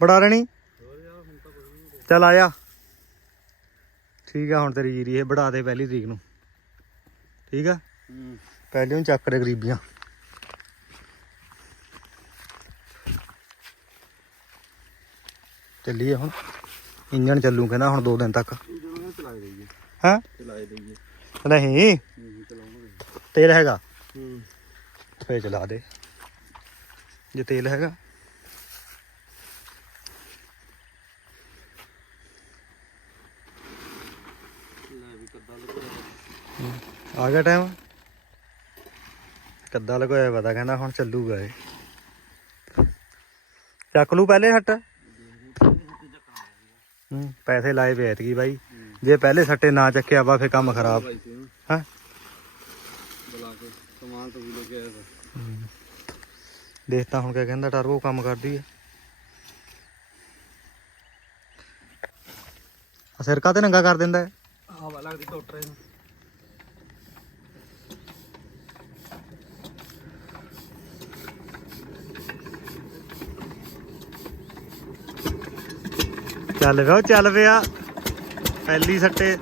ਬੜਾ ਰਣੀ। ਚੱਲ ਆਇਆ ਠੀਕ ਆ ਹੁਣ ਤੇਰੀ ਜੀਰੀ, ਇਹ ਬੜਾ ਦੇ ਪਹਿਲੀ ਤਰੀਕ ਨੂੰ। ਠੀਕ ਆ? ਪਹਿਲੇ ਨੂੰ ਚੱਕ ਦੇ ਗਰੀਬੀਆਂ। ਚੱਲੀਏ ਹੁਣ। ਇੰਜਣ ਚੱਲੂ ਕਹਿੰਦਾ ਹੁਣ 2 ਦਿਨ ਤੱਕ। ਜਦੋਂ ਚਲਾਏ ਦਈਏ ਹਾਂ? ਚਲਾਏ ਦਈਏ ਨਹੀਂ। ਤੇਲ ਹੈਗਾ। ਹੂੰ। ਫੇਰ ਚਲਾ ਦੇ। ਜੇ ਤੇਲ ਹੈਗਾ ਲੈ ਵੀ ਕੱਦਾ ਲੱਗਦਾ ਆ ਗਿਆ ਟਾਈਮ ਕੱਦਾ ਲਗਾਇਆ ਪਤਾ, ਕਹਿੰਦਾ ਹੁਣ ਚੱਲੂਗਾ ਇਹ। ਚੱਕ ਲੂ ਪਹਿਲੇ ਹੱਟ ਹੂੰ, ਪੈਸੇ ਲਾਏ ਵੇ ਐਤਕੀ ਬਾਈ। ਜੇ ਪਹਿਲੇ ਸੱਟੇ ਨਾ ਚੱਕਿਆ ਵਾ ਫੇਰ ਕੰਮ ਖਰਾਬ। ਹਾਂ? ਬੁਲਾ ਕੇ ਸਮਾਨ ਤੋਂ ਵੀ ਲੈ ਕੇ ਆਇਆ ਤਾ। ਦੇਖਤਾ ਹੁਣ ਕਿਆ ਕਹਿੰਦਾ, ਟਰਬੋ ਕੰਮ ਕਰਦੀ ਹੈ ਆ ਸਿਰ ਕਾਤੇ ਨੰਗਾ ਕਰ ਦਿੰਦਾ। ਹੈ ਹਵਾ ਲੱਗਦੀ ਟੋਟਰੇ ਨੂੰ। ਚੱਲ ਪਿਆ ਉਹ ਚੱਲ ਪਿਆ ਪਹਿਲੀ ਸੱਟੇ।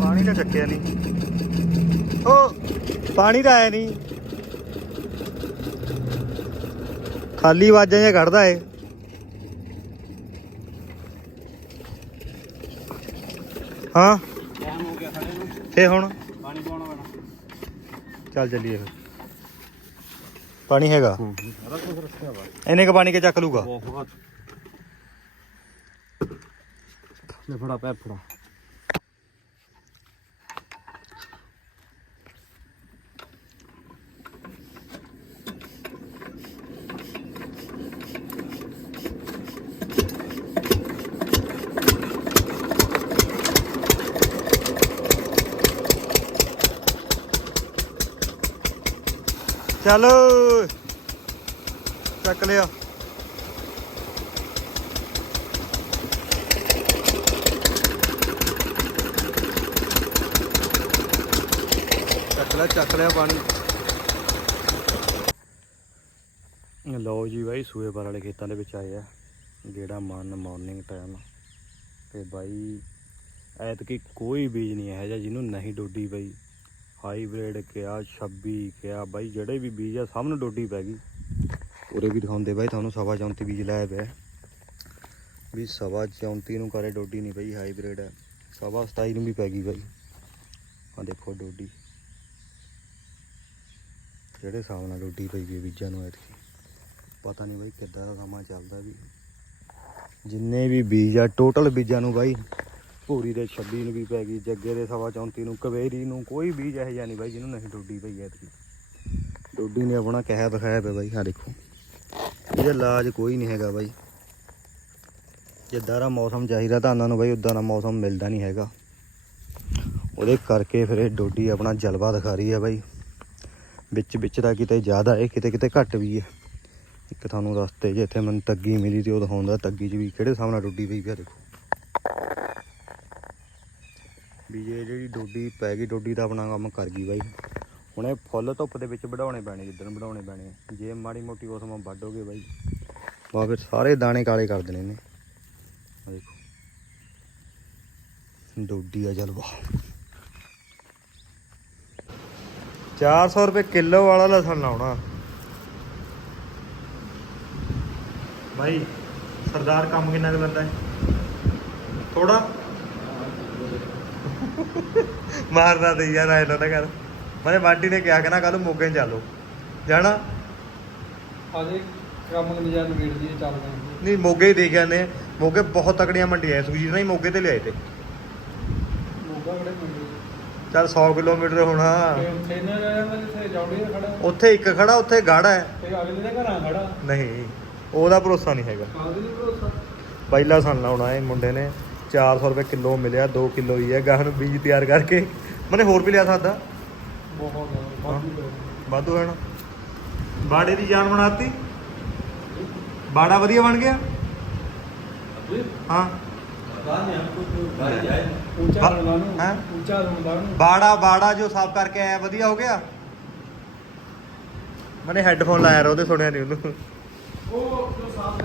ਪਾਣੀ ਤਾਂ ਚੱਕਿਆ ਨਹੀਂ ਉਹ ਪਾਣੀ ਤਾਂ ਆਇਆ ਨਹੀਂ ਖਾਲੀ ਆਵਾਜ਼ਾਂ ਜਿਹਾ ਕੱਢਦਾ ਏ। ਹਾਂ। ਟਾਈਮ ਹੋ ਗਿਆ ਖੜੇ ਨੂੰ। ਫੇ ਹੁਣ? ਪਾਣੀ ਪਾਉਣਾ ਪੈਣਾ। ਚੱਲ ਚੱਲੀਏ ਫਿਰ। ਪਾਣੀ ਹੈਗਾ? ਹੂੰ ਸਾਰਾ ਕੁਝ ਰੱਖਿਆ ਵਾ। ਇੰਨੇ ਕ ਪਾਣੀ ਕੇ ਚੱਕ ਲੂਗਾ ਬਹੁਤ। ਲੈ ਫੜਾ ਪੈ ਫੜਾ। ਚੱਲ। ਚੱਕ ਲਿਆ। ਚੱਕ ਲਿਆ ਚੱਕ ਲਿਆ ਪਾਣੀ। ਲਓ ਜੀ ਬਾਈ, ਸੂਏ ਪਰ ਵਾਲੇ ਖੇਤਾਂ ਦੇ ਵਿੱਚ ਆਏ ਆ। ਜਿਹੜਾ ਮਨ ਮਾਰਨਿੰਗ ਟਾਈਮ ਤੇ ਬਾਈ, ਐਤਕੀ ਕੋਈ ਬੀਜ ਨਹੀਂ ਇਹੋ ਜਿਹਾ ਜਿਹਨੂੰ ਨਹੀਂ ਡੋਡੀ ਬਾਈ। ਹਾਈਬ੍ਰਿਡ ਕਿਆ 26 ਕਿਆ, ਬਾਈ ਜਿਹੜੇ ਵੀ ਬੀਜ ਆ, ਸਭ ਨੂੰ ਡੋਡੀ ਪੈ ਗਈ। ਉਰੇ ਵੀ ਦਿਖਾਉਂਦੇ ਬਾਈ ਤੁਹਾਨੂੰ ਸਵਾ 34 ਬੀਜ ਲਾਇਆ ਪਿਆ। ਵੀ ਸਵਾ 34 ਨੂੰ ਕਰੇ ਡੋਡੀ ਨਹੀਂ ਬਈ ਹਾਈਬ੍ਰਿਡ ਹੈ ਸਵਾ 27 ਨੂੰ ਵੀ ਪੈ ਗਈ ਬਾਈ। ਆ ਦੇਖੋ ਡੋਡੀ। ਜਿਹੜੇ ਹਿਸਾਬ ਨਾਲ ਡੋਡੀ ਪਈ ਵੀ ਬੀਜਾਂ ਨੂੰ ਐਤਕੀ। ਪਤਾ ਨਹੀਂ ਬਾਈ ਕਿੱਦਾਂ ਦਾ ਸਮਾਂ ਚੱਲਦਾ ਵੀ। ਜਿੰਨੇ ਵੀ ਬੀਜ ਆ ਟੋਟਲ ਬੀਜਾਂ ਨੂੰ ਬਾਈ ਭੂਰੀ ਦੇ 26 ਨੂੰ ਵੀ ਪੈ ਗਈ, ਜੱਗੇ ਦੇ ਸਵਾ 34 ਨੂੰ ਕਵੇਰੀ ਨੂੰ, ਕੋਈ ਬੀਜ ਇਹੋ ਜਿਹਾ ਨਹੀਂ ਬਾਈ, ਜਿਹਨੂੰ ਨਹੀਂ ਡੋਡੀ ਪਈ ਐਤਕੀ। ਡੋਡੀ ਨੇ ਆਪਣਾ ਕਹਿਆ ਦਿਖਾਇਆ ਪਿਆ ਬਾਈ ਆ ਦੇਖੋ। ਇਹਦਾ ਇਲਾਜ ਕੋਈ ਨਹੀਂ ਹੈਗਾ ਬਾਈ। ਜਿੱਦਾਂ ਦਾ ਮੌਸਮ ਚਾਹੀਦਾ ਤਾਂ ਉਹਨਾਂ ਨੂੰ ਬਾਈ, ਉਦਾਂ ਦਾ ਮੌਸਮ ਮਿਲਦਾ ਨਹੀਂ ਹੈਗਾ। ਉਹਦੇ ਕਰਕੇ ਫਿਰ ਇਹ ਡੋਡੀ ਆਪਣਾ ਜਲਵਾ ਦਿਖਾ ਰਹੀ ਹੈ ਬਾਈ। ਵਿੱਚ ਵਿੱਚ ਦਾ ਕਿਤੇ ਜ਼ਿਆਦਾ ਹੈ, ਕਿਤੇ ਕਿਤੇ ਘੱਟ ਵੀ ਹੈ। ਇੱਕ ਤੁਹਾਨੂੰ ਰਸਤੇ 'ਚ ਇੱਥੇ ਮੈਨੂੰ ਤੱਗੀ ਮਿਲੀ ਤੇ ਉਹ ਦਿਖਾਉਂਦਾ, ਤੱਗੀ 'ਚ ਵੀ ਕਿਹੜੇ ਸਾਹਮਣੇ ਡੋਡੀ ਪਈ ਪਿਆ ਦੇਖੋ। ਵੀ ਜੇ ਜਿਹੜੀ ਡੋਡੀ ਪੈ ਗਈ, ਡੋਡੀ ਦਾ ਆਪਣਾ ਕੰਮ ਕਰ ਗਈ ਬਾਈ। ਹੁਣ ਇਹ ਫੁੱਲ ਧੁੱਪ ਦੇ ਵਿੱਚ ਵਢਾਉਣੇ ਪੈਣੇ, ਜਿੱਦਣ ਵਢਾਉਣੇ ਪੈਣੇ ਜੇ ਮਾੜੀ ਮੋਟੀ ਉਸ ਮਾ ਵੱਢੋਗੇ ਬਾਈ। ਬਾ ਫਿਰ ਸਾਰੇ ਦਾਣੇ ਕਾਲੇ ਕਰ ਦੇਣੇ ਨੇ ਆ ਦੇਖੋ। ਡੋਡੀ ਆ ਜਲਵਾ 400 ਰੁਪਏ ਕਿਲੋ ਵਾਲਾ ਲਸਣ ਲਾਉਣਾ। ਭਾਈ ਸਰਦਾਰ ਕੰਮ ਕਿੰਨਾ ਕੁ ਲੈਂਦਾ ਹੈ? ਥੋੜਾ ਮਾਰਦਾ ਤੇ ਯਾਰ ਆਇਆ ਨਾ ਕਰ। ਮੈਂ ਬਾਟੀ ਨੇ ਕਿਹਾ ਕਿ ਨਾ ਕੱਲ ਮੋਗੇ ਨੂੰ ਚੱਲੋ ਜਾਣਾ? ਆਜੇ ਕੰਮ ਨੂੰ ਜਾਨ ਵੀਰ ਦੀ ਚੱਲਦੇ ਹਾਂ ਨਹੀਂ ਮੋਗੇ ਹੀ ਦੇ ਕੇ ਆਨੇ ਮੋਗੇ ਬਹੁਤ ਤਕੜੀਆਂ ਮੰਡੀਆਂ ਐ। ਸੁਜੀਤ ਨਾਲ ਹੀ ਮੋਗੇ ਤੇ ਲਿਆਏ ਤੇ। ਮੋਗਾ ਕਿਹੜੇ ਮੰਡੀ ਚੱਲ 100 ਕਿਲੋਮੀਟਰ ਹੋਣਾ। ਤੇ ਉੱਥੇ ਨਾ ਜਾਂਦਾ ਜਿੱਥੇ ਜੌੜੀ ਖੜਾ? ਉੱਥੇ ਇੱਕ ਖੜਾ ਉੱਥੇ ਗਾੜਾ ਹੈ ਤੇ ਅਗਲੇ ਦੇ ਘਰਾਂ ਖੜਾ? ਨਹੀਂ ਉਹਦਾ ਭਰੋਸਾ ਨਹੀਂ ਹੈਗਾ। ਕਾਹਦੇ ਨਹੀਂ ਭਰੋਸਾ? ਪਹਿਲਾ ਸਨ ਲਾਉਣਾ ਇਹ ਮੁੰਡੇ ਨੇ। 400 ਰੁਪਏ ਕਿਲੋ ਮਿਲਿਆ 2 ਕਿਲੋ ਹੀ ਹੈ ਗਾਹ ਨੂੰ ਬੀਜ ਤਿਆਰ ਕਰਕੇ। ਮੈਨੇ ਹੋਰ ਵੀ ਲਿਆ ਸਕਦਾ ਬਹੁਤ ਵਾਧੂ ਹੈ ਨਾ। ਬਾੜੇ ਦੀ ਜਾਨ ਬਣਾਤੀ? ਬਾੜਾ ਵਧੀਆ ਬਣ ਗਿਆ? ਹਾਂ। ਬਾੜਾ ਬਾੜਾ ਜੋ ਸਾਫ਼ ਕਰਕੇ ਆਇਆ ਵਧੀਆ ਹੋ ਗਿਆ? ਮੈਨੇ ਹੈੱਡਫੋਨ ਲਾਇਆ ਰ ਉਹਦੇ ਸੁਣਿਆ ਨਹੀਂ ਉਹਨੂੰ। ਉਹ ਜੋ ਸਾਫ਼